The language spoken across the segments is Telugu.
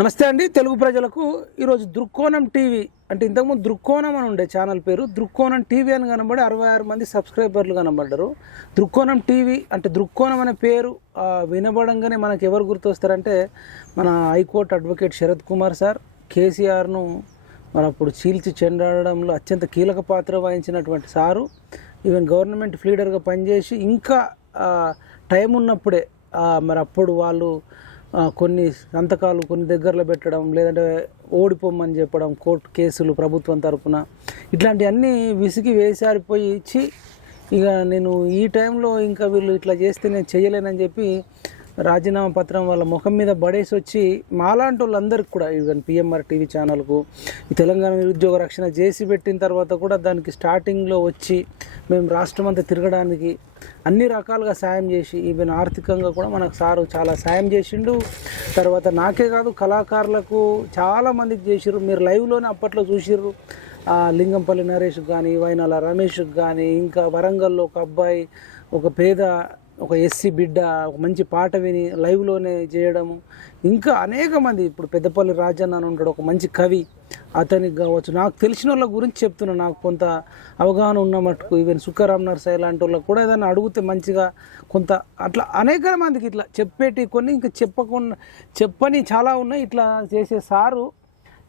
నమస్తే అండి తెలుగు ప్రజలకు. ఈరోజు దృక్కోణం టీవీ అంటే ఇంతకుముందు దృక్కోణం అని ఉండే ఛానల్ పేరు, దృక్కోణం టీవీ అని కనబడి 66 మంది సబ్స్క్రైబర్లు కనబడ్డారు. దృక్కోణం టీవీ అంటే దృక్కోణం అనే పేరు వినబడంగానే మనకు ఎవరు గుర్తొస్తారంటే మన high court advocate Sharath Kumar sir. కేసీఆర్ను మరి అప్పుడు చీల్చి చెండాడడంలో అత్యంత కీలక పాత్ర వహించినటువంటి సారు. ఈవెన్ గవర్నమెంట్ లీడర్గా పనిచేసి ఇంకా టైం ఉన్నప్పుడే మరి అప్పుడు వాళ్ళు కొన్ని సంతకాలు కొన్ని దగ్గరలో పెట్టడం, లేదంటే ఓడిపోమని చెప్పడం, కోర్టు కేసులు ప్రభుత్వం తరపున ఇట్లాంటివన్నీ విసిగి వేసారిపోయి ఇచ్చి ఇక నేను ఈ టైంలో ఇంకా వీళ్ళు ఇట్లా చేస్తే నేను చేయలేనని చెప్పి రాజీనామా పత్రం వాళ్ళ ముఖం మీద పడేసి వచ్చి మాలాంటి వాళ్ళందరికీ కూడా ఈవెన్ పిఎంఆర్ టీవీ ఛానల్కు ఈ తెలంగాణ నిరుద్యోగ రక్షణ చేసి పెట్టిన తర్వాత కూడా దానికి స్టార్టింగ్లో వచ్చి మేము రాష్ట్రం అంతా తిరగడానికి అన్ని రకాలుగా సాయం చేసి ఈవెన్ ఆర్థికంగా కూడా మనకు సారు చాలా సాయం చేసిండు. తర్వాత నాకే కాదు కళాకారులకు చాలామందికి చేసిర్రు. మీరు లైవ్లోనే అప్పట్లో చూసిర్రు. లింగంపల్లి నరేష్కి కానీ, వైనాల రమేష్కి కానీ, ఇంకా వరంగల్లో ఒక అబ్బాయి ఒక పేద ఒక ఎస్సీ బిడ్డ ఒక మంచి పాట విని లైవ్లోనే చేయడము. ఇంకా అనేక మంది, ఇప్పుడు పెద్దపల్లి రాజన్న అని ఉంటాడు ఒక మంచి కవి, అతనికి కావచ్చు. నాకు తెలిసిన వాళ్ళ గురించి చెప్తున్నా, నాకు కొంత అవగాహన ఉన్న మటుకు ఈవెన్ సుఖరామ్ నర్సాయి లాంటి వాళ్ళకి కూడా ఏదైనా అడిగితే మంచిగా కొంత అట్లా అనేక మందికి ఇట్లా చెప్పేటి కొన్ని ఇంకా చెప్పని చాలా ఉన్నాయి. ఇట్లా చేసే సారు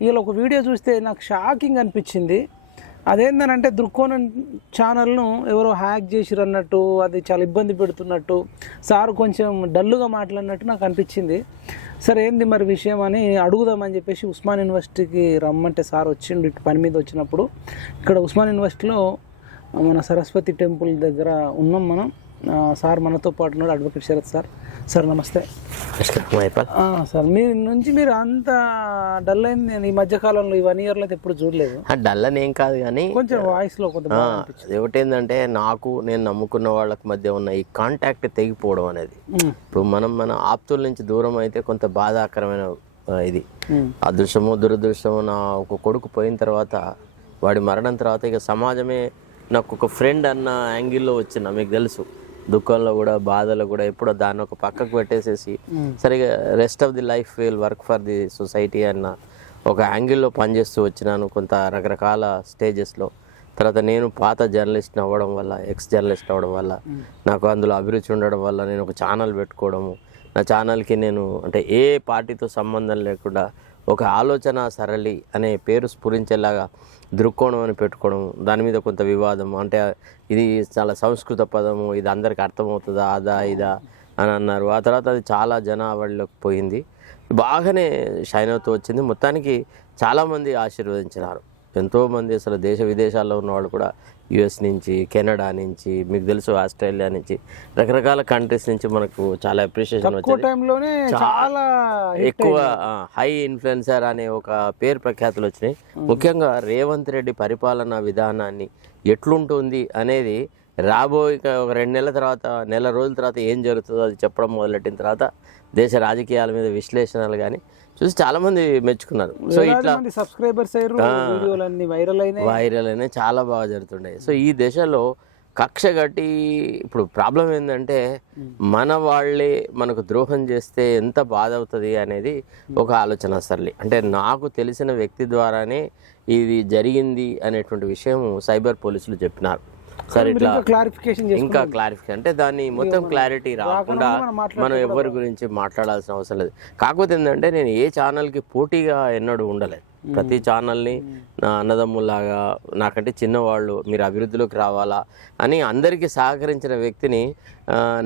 వీళ్ళు ఒక వీడియో చూస్తే నాకు షాకింగ్ అనిపించింది. అదేంటనంటే దృక్కోణం ఛానల్ను ఎవరో హ్యాక్ చేసిరు అన్నట్టు, అది చాలా ఇబ్బంది పెడుతున్నట్టు, సార్ కొంచెం డల్లుగా మాట్లాడినట్టు నాకు అనిపించింది. సరే ఏంది మరి విషయం అని అడుగుదామని చెప్పేసి ఉస్మాన్ యూనివర్సిటీకి రమ్మంటే సార్ వచ్చిండు. ఇటు పని మీద వచ్చినప్పుడు ఇక్కడ ఉస్మాన్ యూనివర్సిటీలో మన సరస్వతి టెంపుల్ దగ్గర ఉన్నాం మనం. సార్ మనతో పాటు ఉన్నాడు అడ్వకేట్ శరత్ సార్. సార్ నమస్తే. సార్ మీ నుంచి మీరు అంత డల్ అయింది నేను ఈ మధ్యకాలంలో ఈ 1 yearలో అయితే ఎప్పుడు చూడలేదు. డల్ అని ఏం కాదు కానీ కొంచెం వాయిస్లో కొంత ఏమిటేందంటే నాకు నేను నమ్ముకున్న వాళ్ళకి మధ్య ఉన్న ఈ కాంటాక్ట్ తెగిపోవడం అనేది. ఇప్పుడు మన ఆప్తుల నుంచి దూరం అయితే కొంత బాధాకరమైన ఇది అదృష్టము దురదృష్టము. నా ఒక కొడుకు పోయిన తర్వాత, వాడి మరణం తర్వాత ఇక సమాజమే నాకు ఒక ఫ్రెండ్ అన్న యాంగిల్లో వచ్చిన, మీకు తెలుసు దుఃఖంలో కూడా బాధలో కూడా ఎప్పుడో దాన్ని ఒక పక్కకు పెట్టేసేసి సరిగా rest of the life will work for the society అన్న ఒక యాంగిల్లో పనిచేస్తూ వచ్చినాను కొంత రకరకాల స్టేజెస్లో. తర్వాత నేను పాత జర్నలిస్ట్ అవ్వడం వల్ల, ఎక్స్ జర్నలిస్ట్ అవ్వడం వల్ల, నాకు అందులో అభిరుచి ఉండడం వల్ల నేను ఒక ఛానల్ పెట్టుకోవడము, నా ఛానల్కి నేను అంటే ఏ పార్టీతో సంబంధం లేకుండా ఒక ఆలోచన సరళి అనే పేరు స్ఫురించేలాగా దృక్కోణం అని పెట్టుకోవడం, దాని మీద కొంత వివాదం. అంటే ఇది చాలా సంస్కృత పదము, ఇది అందరికి అర్థమవుతుందా అదా ఇదా అని అన్నారు. ఆ తర్వాత అది చాలా జనాభాలోకి పోయింది, బాగానే షైన్ అవుతూ వచ్చింది. మొత్తానికి చాలామంది ఆశీర్వదించినారు. ఎంతోమంది అసలు దేశ విదేశాల్లో ఉన్నవాళ్ళు కూడా, యుఎస్ నుంచి, కెనడా నుంచి, మీకు తెలుసు ఆస్ట్రేలియా నుంచి, రకరకాల కంట్రీస్ నుంచి మనకు చాలా అప్రిషియేషన్ వచ్చింది. చాలా ఎక్కువ హై ఇన్ఫ్లుయెన్సర్ అనే ఒక పేరు ప్రఖ్యాతులు వచ్చినాయి. ముఖ్యంగా రేవంత్ రెడ్డి పరిపాలనా విధానాన్ని ఎట్లుంటుంది అనేది రాబోయే ఒక 2 నెలల తర్వాత, నెల రోజుల తర్వాత ఏం జరుగుతుందో అది చెప్పడం మొదలెట్టిన తర్వాత దేశ రాజకీయాల మీద విశ్లేషణలు కానీ చూసి చాలా మంది మెచ్చుకున్నారు. సో ఇట్లా సబ్స్క్రైబర్స్ వైరల్ అయినా చాలా బాగా జరుగుతుండే. సో ఈ దశలో కక్ష కట్టి ఇప్పుడు ప్రాబ్లం ఏంటంటే మన వాళ్ళే మనకు ద్రోహం చేస్తే ఎంత బాధ అవుతుంది అనేది ఒక ఆలోచన సరళి. అంటే నాకు తెలిసిన వ్యక్తి ద్వారానే ఇది జరిగింది అనేటువంటి విషయం సైబర్ పోలీసులు చెప్పినారు. సరే ఇట్లా ఇంకా క్లారిఫికేషన్ అంటే దాన్ని మొత్తం క్లారిటీ రాకుండా మనం ఎవరి గురించి మాట్లాడాల్సిన అవసరం లేదు. కాకపోతే ఏంటంటే నేను ఏ ఛానల్కి పోటీగా ఎన్నడూ ఉండలేదు. ప్రతి ఛానల్ని నా అన్నదమ్ములాగా, నాకంటే చిన్నవాళ్ళు, మీరు అభివృద్ధిలోకి రావాలా అని అందరికీ సహకరించిన వ్యక్తిని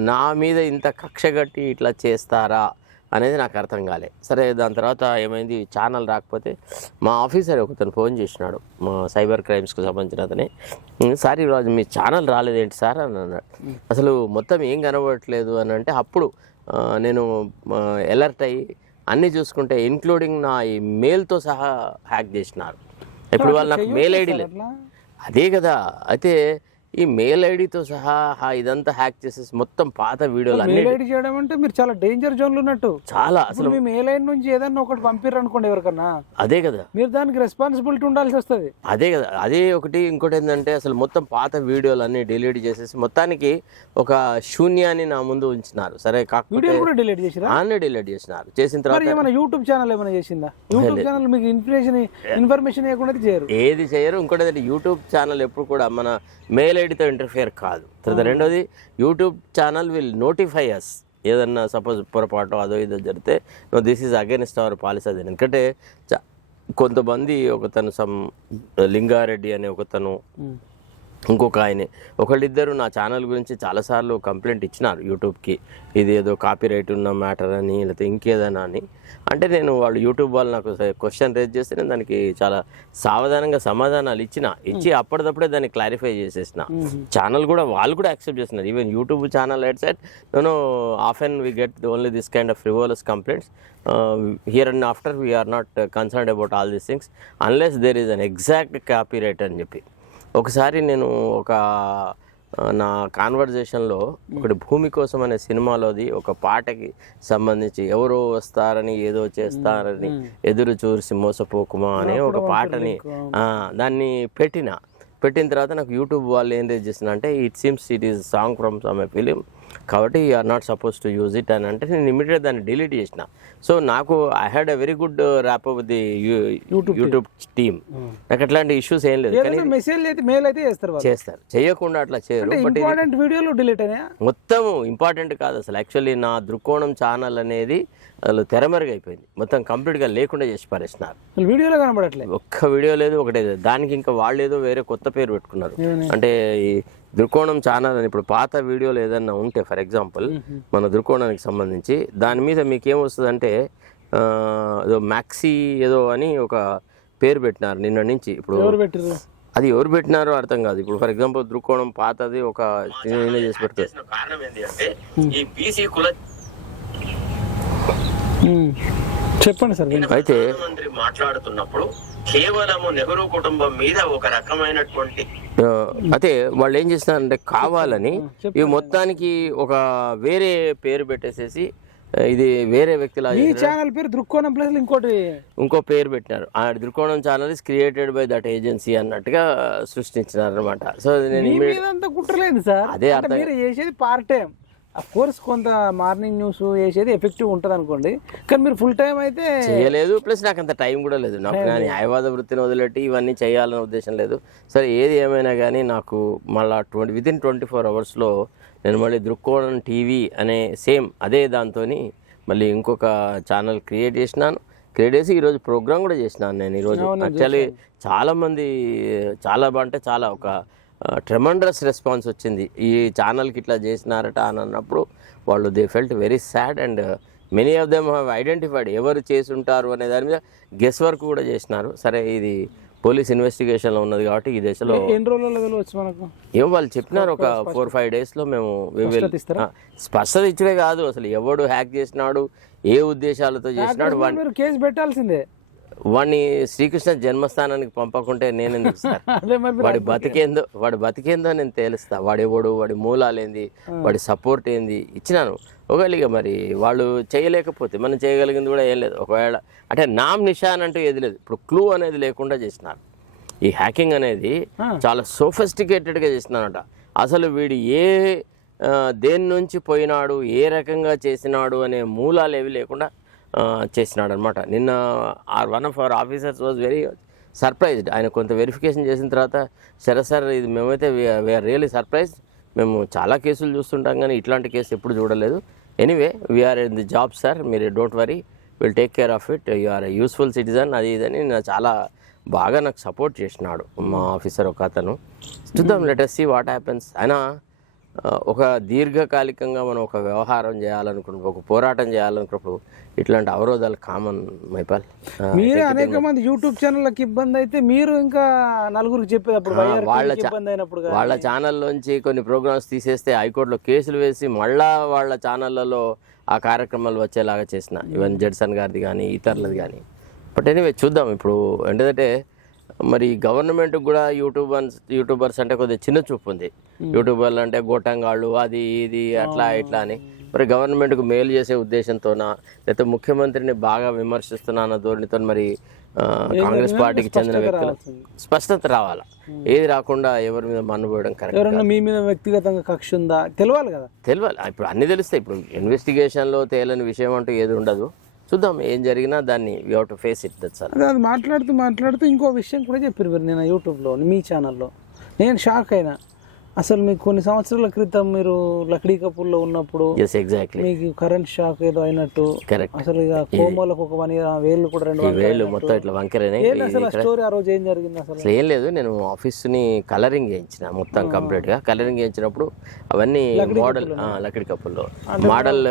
నా మీద ఇంత కక్ష కట్టి ఇట్లా చేస్తారా అనేది నాకు అర్థం కాలే. సరే దాని తర్వాత ఏమైంది, ఛానల్ రాకపోతే మా ఆఫీసర్ ఒకతను ఫోన్ చేసినాడు, మా సైబర్ క్రైమ్స్కి సంబంధించిన అతనే. సార్ ఈరోజు మీ ఛానల్ రాలేదేంటి సార్ అని అన్నాడు. అసలు మొత్తం ఏం కనబడట్లేదు అని అంటే అప్పుడు నేను అలర్ట్ అయ్యి అన్నీ చూసుకుంటే ఇంక్లూడింగ్ నా ఈ మెయిల్తో సహా హ్యాక్ చేసినారు. ఇప్పుడు వాళ్ళు నాకు మెయిల్ ఐడి లేదు. అదే కదా. అయితే ఈ మెయిల్ ఐడితో సహా ఇదంతా హ్యాక్ చేసేసి మొత్తం పాత వీడియోలు అన్ని మెయిల్ ఐడి చేయడం అంటే మీరు చాలా డేంజర్ జోన్లు ఉన్నట్టు. చాలా అసలు మీ మెయిల్ ఐడి నుంచి ఏదన్నా ఒకటి పంపిర్రు అనుకోండి ఎవరికన్నా, అదే కదా మీరు దానికి రెస్పాన్సిబిలిటీ ఉండాల్సి వస్తుంది. అదే కదా, అదే ఒకటి. ఇంకోటి ఏంటంటే అసలు మొత్తం పాత వీడియోలు అన్ని డిలీట్ చేసేసి మొత్తానికి ఒక శూన్యాన్ని నా ముందు ఉంచినారు. సరే కాకపోతే వీడియో కూడా డిలీట్ చేసిరా? అన్నీ డిలీట్ చేసినారు. చేసిన తర్వాత మరి ఏమైనా యూట్యూబ్ ఛానల్ ఏమైనా చేసిందా? యూట్యూబ్ ఛానల్ మీకు ఇన్ఫర్మేషన్ ఇవ్వకుండా చేయరు, ఏది చేయరు. ఇంకోటి ఏంటంటే యూట్యూబ్ ఛానల్ ఎప్పుడు కూడా మన మెయిల్ ఐడితో ఇంటర్ఫియర్ కాదు. తర్వాత రెండోది YouTube channel will notify us ఏదన్నా సపోజ్ పొరపాటు అదో ఇదో జరిగితే no this is against our policy. అది ఎందుకంటే కొంతమంది ఒకతను లింగారెడ్డి అనే ఒకతను ఇంకొక ఆయనే ఒకళ్ళిద్దరు నా ఛానల్ గురించి చాలాసార్లు కంప్లైంట్ ఇచ్చినారు యూట్యూబ్కి, ఇది ఏదో కాపీరైట్ ఉన్న మ్యాటర్ అని లేకపోతే ఇంకేదైనా అని. అంటే నేను వాళ్ళు యూట్యూబ్ వాళ్ళు నాకు క్వశ్చన్ రేజ్ చేస్తే నేను దానికి చాలా సావధానంగా సమాధానాలు ఇచ్చి అప్పటిదప్పుడే దాన్ని క్లారిఫై చేసేసిన. ఛానల్ కూడా వాళ్ళు కూడా యాక్సెప్ట్ చేస్తున్నారు. Even YouTube channel at side no offence we get only this kind of frivolous complaints. Here and after we're not concerned about all these things unless there is an exact copyright అని చెప్పి. ఒకసారి నేను నా కాన్వర్జేషన్లో ఒకటి భూమి కోసం అనే సినిమాలోది ఒక పాటకి సంబంధించి ఎవరో వస్తారని ఏదో చేస్తారని ఎదురు చూసి మోసపోకుమా అనే ఒక పాటని దాన్ని పెట్టిన తర్వాత నాకు యూట్యూబ్ వాళ్ళు ఏం రేజ్ చేసిన అంటే it seems it is song from some a film కాబట్టి you are not suppose to use it అని అంటే నేను ఇమీడియట్ దాన్ని డిలీట్ చేసిన. సో నాకు I had a very good rap with the YouTube team. నాకు అట్లాంటి ఇష్యూస్ ఏం లేదు. కానీ చేస్తారు, చేయకుండా అట్లా చేయరు. బట్ వీడియోలు డిలీట్ అయినా మొత్తం ఇంపార్టెంట్ కాదు అసలు. యాక్చువల్లీ నా దృక్కోణం ఛానల్ అనేది అసలు తెరమరుగైపోయింది, మొత్తం కంప్లీట్గా లేకుండా చేసి పారేసినారు. వీడియోలో కనబడట్లేదు, ఒక్క వీడియో లేదు, ఒకటే. దానికి ఇంకా వాళ్ళు ఏదో వేరే కొత్త పేరు పెట్టుకున్నారు. అంటే ఈ దృక్కోణం ఛానల్ అని ఇప్పుడు పాత వీడియోలు ఏదన్నా ఉంటే ఫర్ ఎగ్జాంపుల్ మన దృక్కోణానికి సంబంధించి దాని మీద మీకేమొస్తుంది అంటే ఏదో మ్యాక్సీ ఏదో అని ఒక పేరు పెట్టినారు నిన్న నుంచి. ఇప్పుడు అది ఎవరు పెట్టినారో అర్థం కాదు. ఇప్పుడు ఫర్ ఎగ్జాంపుల్ దృక్కోణం పాతది ఒక చేసి పెడతారు. కారణం ఏంటి అంటే ఈ బీసీ కుల చెప్పండి సార్. అయితే మంత్రి మాట్లాడుతున్నప్పుడు కేవలము నెహ్రూ కుటుంబం మీద ఒక రకమైనటువంటి అయితే వాళ్ళు ఏం చేస్తున్నారంటే కావాలని ఇవి మొత్తానికి ఒక వేరే పేరు పెట్టేసేసి ఇది వేరే వ్యక్తిలా ఛానల్ పేరు దృక్కోణం ప్లస్ ఇంకో పేరు పెట్టినారు. ఆ దృక్కోణం channel is created by that agency అన్నట్టుగా సృష్టించినారు అనమాట. సో నేను కుట్రలేదు సార్, అదే అర్థం చేసేది పార్ట్ టైం. అఫ్ కోర్స్ కొంత మార్నింగ్ న్యూస్ చేసేది ఎఫెక్టివ్ ఉంటుంది అనుకోండి, కానీ మీరు ఫుల్ టైం అయితే చేయలేదు. ప్లస్ నాకు అంత టైం కూడా లేదు. నాకు నా న్యాయవాద వృత్తిని వదిలేటి ఇవన్నీ చేయాలనే ఉద్దేశం లేదు. సరే ఏది ఏమైనా కానీ నాకు మళ్ళీ వితిన్ 24 అవర్స్లో నేను మళ్ళీ దృక్కోణం టీవీ అనే సేమ్ అదే దాంతో మళ్ళీ ఇంకొక ఛానల్ క్రియేట్ చేసి ఈరోజు ప్రోగ్రామ్ కూడా చేసినాను నేను. ఈరోజు యాక్చువల్లీ చాలామంది చాలా ఒక ట్రెమండస్ రెస్పాన్స్ వచ్చింది. ఈ ఛానల్కి ఇట్లా చేసినారట అని అన్నప్పుడు వాళ్ళు they felt very sad and many of them have identified ఎవరు చేసి ఉంటారు అనే దాని మీద గెస్ వర్క్ కూడా చేసినారు. సరే ఇది పోలీస్ ఇన్వెస్టిగేషన్లో ఉన్నది కాబట్టి ఈ దశలో ఏమో వాళ్ళు చెప్పినారు ఒక 4-5 డేస్లో మేము స్పష్టత ఇచ్చే కాదు అసలు ఎవడు హ్యాక్ చేసినాడు ఏ ఉద్దేశాలతో చేసినాడు కేసు పెట్టాల్సిందే. వాడిని శ్రీకృష్ణ జన్మస్థానానికి పంపకుంటే నేను ఎందుకు సార్? వాడి బతికేందో నేను తేలుస్తా. వాడెవడు, వాడి మూలాలేంది, వాడి సపోర్ట్ ఏంది ఇచ్చినాను. ఒకవేళ మరి వాళ్ళు చేయలేకపోతే మనం చేయగలిగింది కూడా ఏం లేదు. ఒకవేళ అంటే నామ్ నిషాన్ అంటూ ఏది లేదు. ఇప్పుడు క్లూ అనేది లేకుండా చేసినారు. ఈ హ్యాకింగ్ అనేది చాలా సోఫిస్టికేటెడ్గా చేసినారట. అసలు వీడు దేని నుంచి పోయినాడు, ఏ రకంగా చేసినాడు అనే మూలాలు ఏవి లేకుండా చేసినాడు అనమాట. నిన్న one of our officers was very surprised. ఆయన కొంత వెరిఫికేషన్ చేసిన తర్వాత శరత్ సార్ ఇది మేమైతే వీఆర్ రియలీ సర్ప్రైజ్డ్, మేము చాలా కేసులు చూస్తుంటాం కానీ ఇట్లాంటి కేసు ఎప్పుడు చూడలేదు. Anyway we're in the job sir, మీరు don't worry, will take care of it, you are a useful citizen అది ఇదని చాలా బాగా నాకు సపోర్ట్ చేసినాడు మా ఆఫీసర్ ఒక అతను. చూద్దాం, let us see what happens. అయినా ఒక దీర్ఘకాలికంగా మనం ఒక వ్యవహారం చేయాలనుకున్నప్పుడు, ఒక పోరాటం చేయాలనుకున్నప్పుడు ఇట్లాంటి అవరోధాలు కామన్. మైపాల్ మీరే అనేక మంది యూట్యూబ్ ఛానళ్ళకి ఇబ్బంది అయితే మీరు ఇంకా నలుగురికి చెప్పేటప్పుడు వాళ్ళ ఛానల్లోంచి కొన్ని ప్రోగ్రామ్స్ తీసేస్తే హైకోర్టులో కేసులు వేసి మళ్ళా వాళ్ళ ఛానళ్ళలో ఆ కార్యక్రమాలు వచ్చేలాగా చేసిన, ఈవెన్ జడ్సన్ గారిది కానీ ఇతరులది కానీ. బట్ ఎనీవే చూద్దాం. ఇప్పుడు ఏంటంటే మరి గవర్నమెంట్ కూడా యూట్యూబర్స్ అంటే కొద్దిగా చిన్న చూపు ఉంది. యూట్యూబర్లు అంటే గోటంగాళ్ళు అది ఇది అట్లా ఇట్లా అని. మరి గవర్నమెంట్కు మేలు చేసే ఉద్దేశంతోనా లేకపోతే ముఖ్యమంత్రిని బాగా విమర్శిస్తున్నా ధోరణితో మరి కాంగ్రెస్ పార్టీకి చెందిన వ్యక్తులు స్పష్టత రావాలా. ఏది రాకుండా ఎవరి మీద మన్నుపోయడం కరెక్ట్. ఎవరన్నా మీ మీద వ్యక్తిగతంగా కక్ష ఉందా తెలియాలి కదా. తెలియాలి. ఇప్పుడు అన్ని తెలుస్తాయి. ఇప్పుడు ఇన్వెస్టిగేషన్లో తేలని విషయం అంటూ ఏది ఉండదు. చూద్దాం ఏం జరిగినా దాన్ని we have to face it. That's all. అది మాట్లాడుతూ ఇంకో విషయం కూడా చెప్పారు మీరు నేను యూట్యూబ్లో మీ ఛానల్లో. నేను షాక్ అయినా. అసలు మీకు కొన్ని సంవత్సరాల క్రితం మీరు లక్డీ కపూర్లో ఉన్నప్పుడు ఎగ్జాక్ట్లీ మీకు కరెంట్ షాక్ ఏదో అయినట్టు. కరెక్ట్. అసలు ఇక కోమలకు ఒక వేళ్ళు కూడా 2 వేళ్ళు మొత్తం ఇట్లా వంకరనే. అసలు స్టోరీ ఆ రోజు ఏం జరిగింది అసలు? ఏం లేదు, నేను ఆఫీస్ని కలరింగ్ చేయించిన మొత్తం కంప్లీట్గా. కలరింగ్ చేయించినప్పుడు అవన్నీ మోడల్ లక్డీ కపూర్లో మోడల్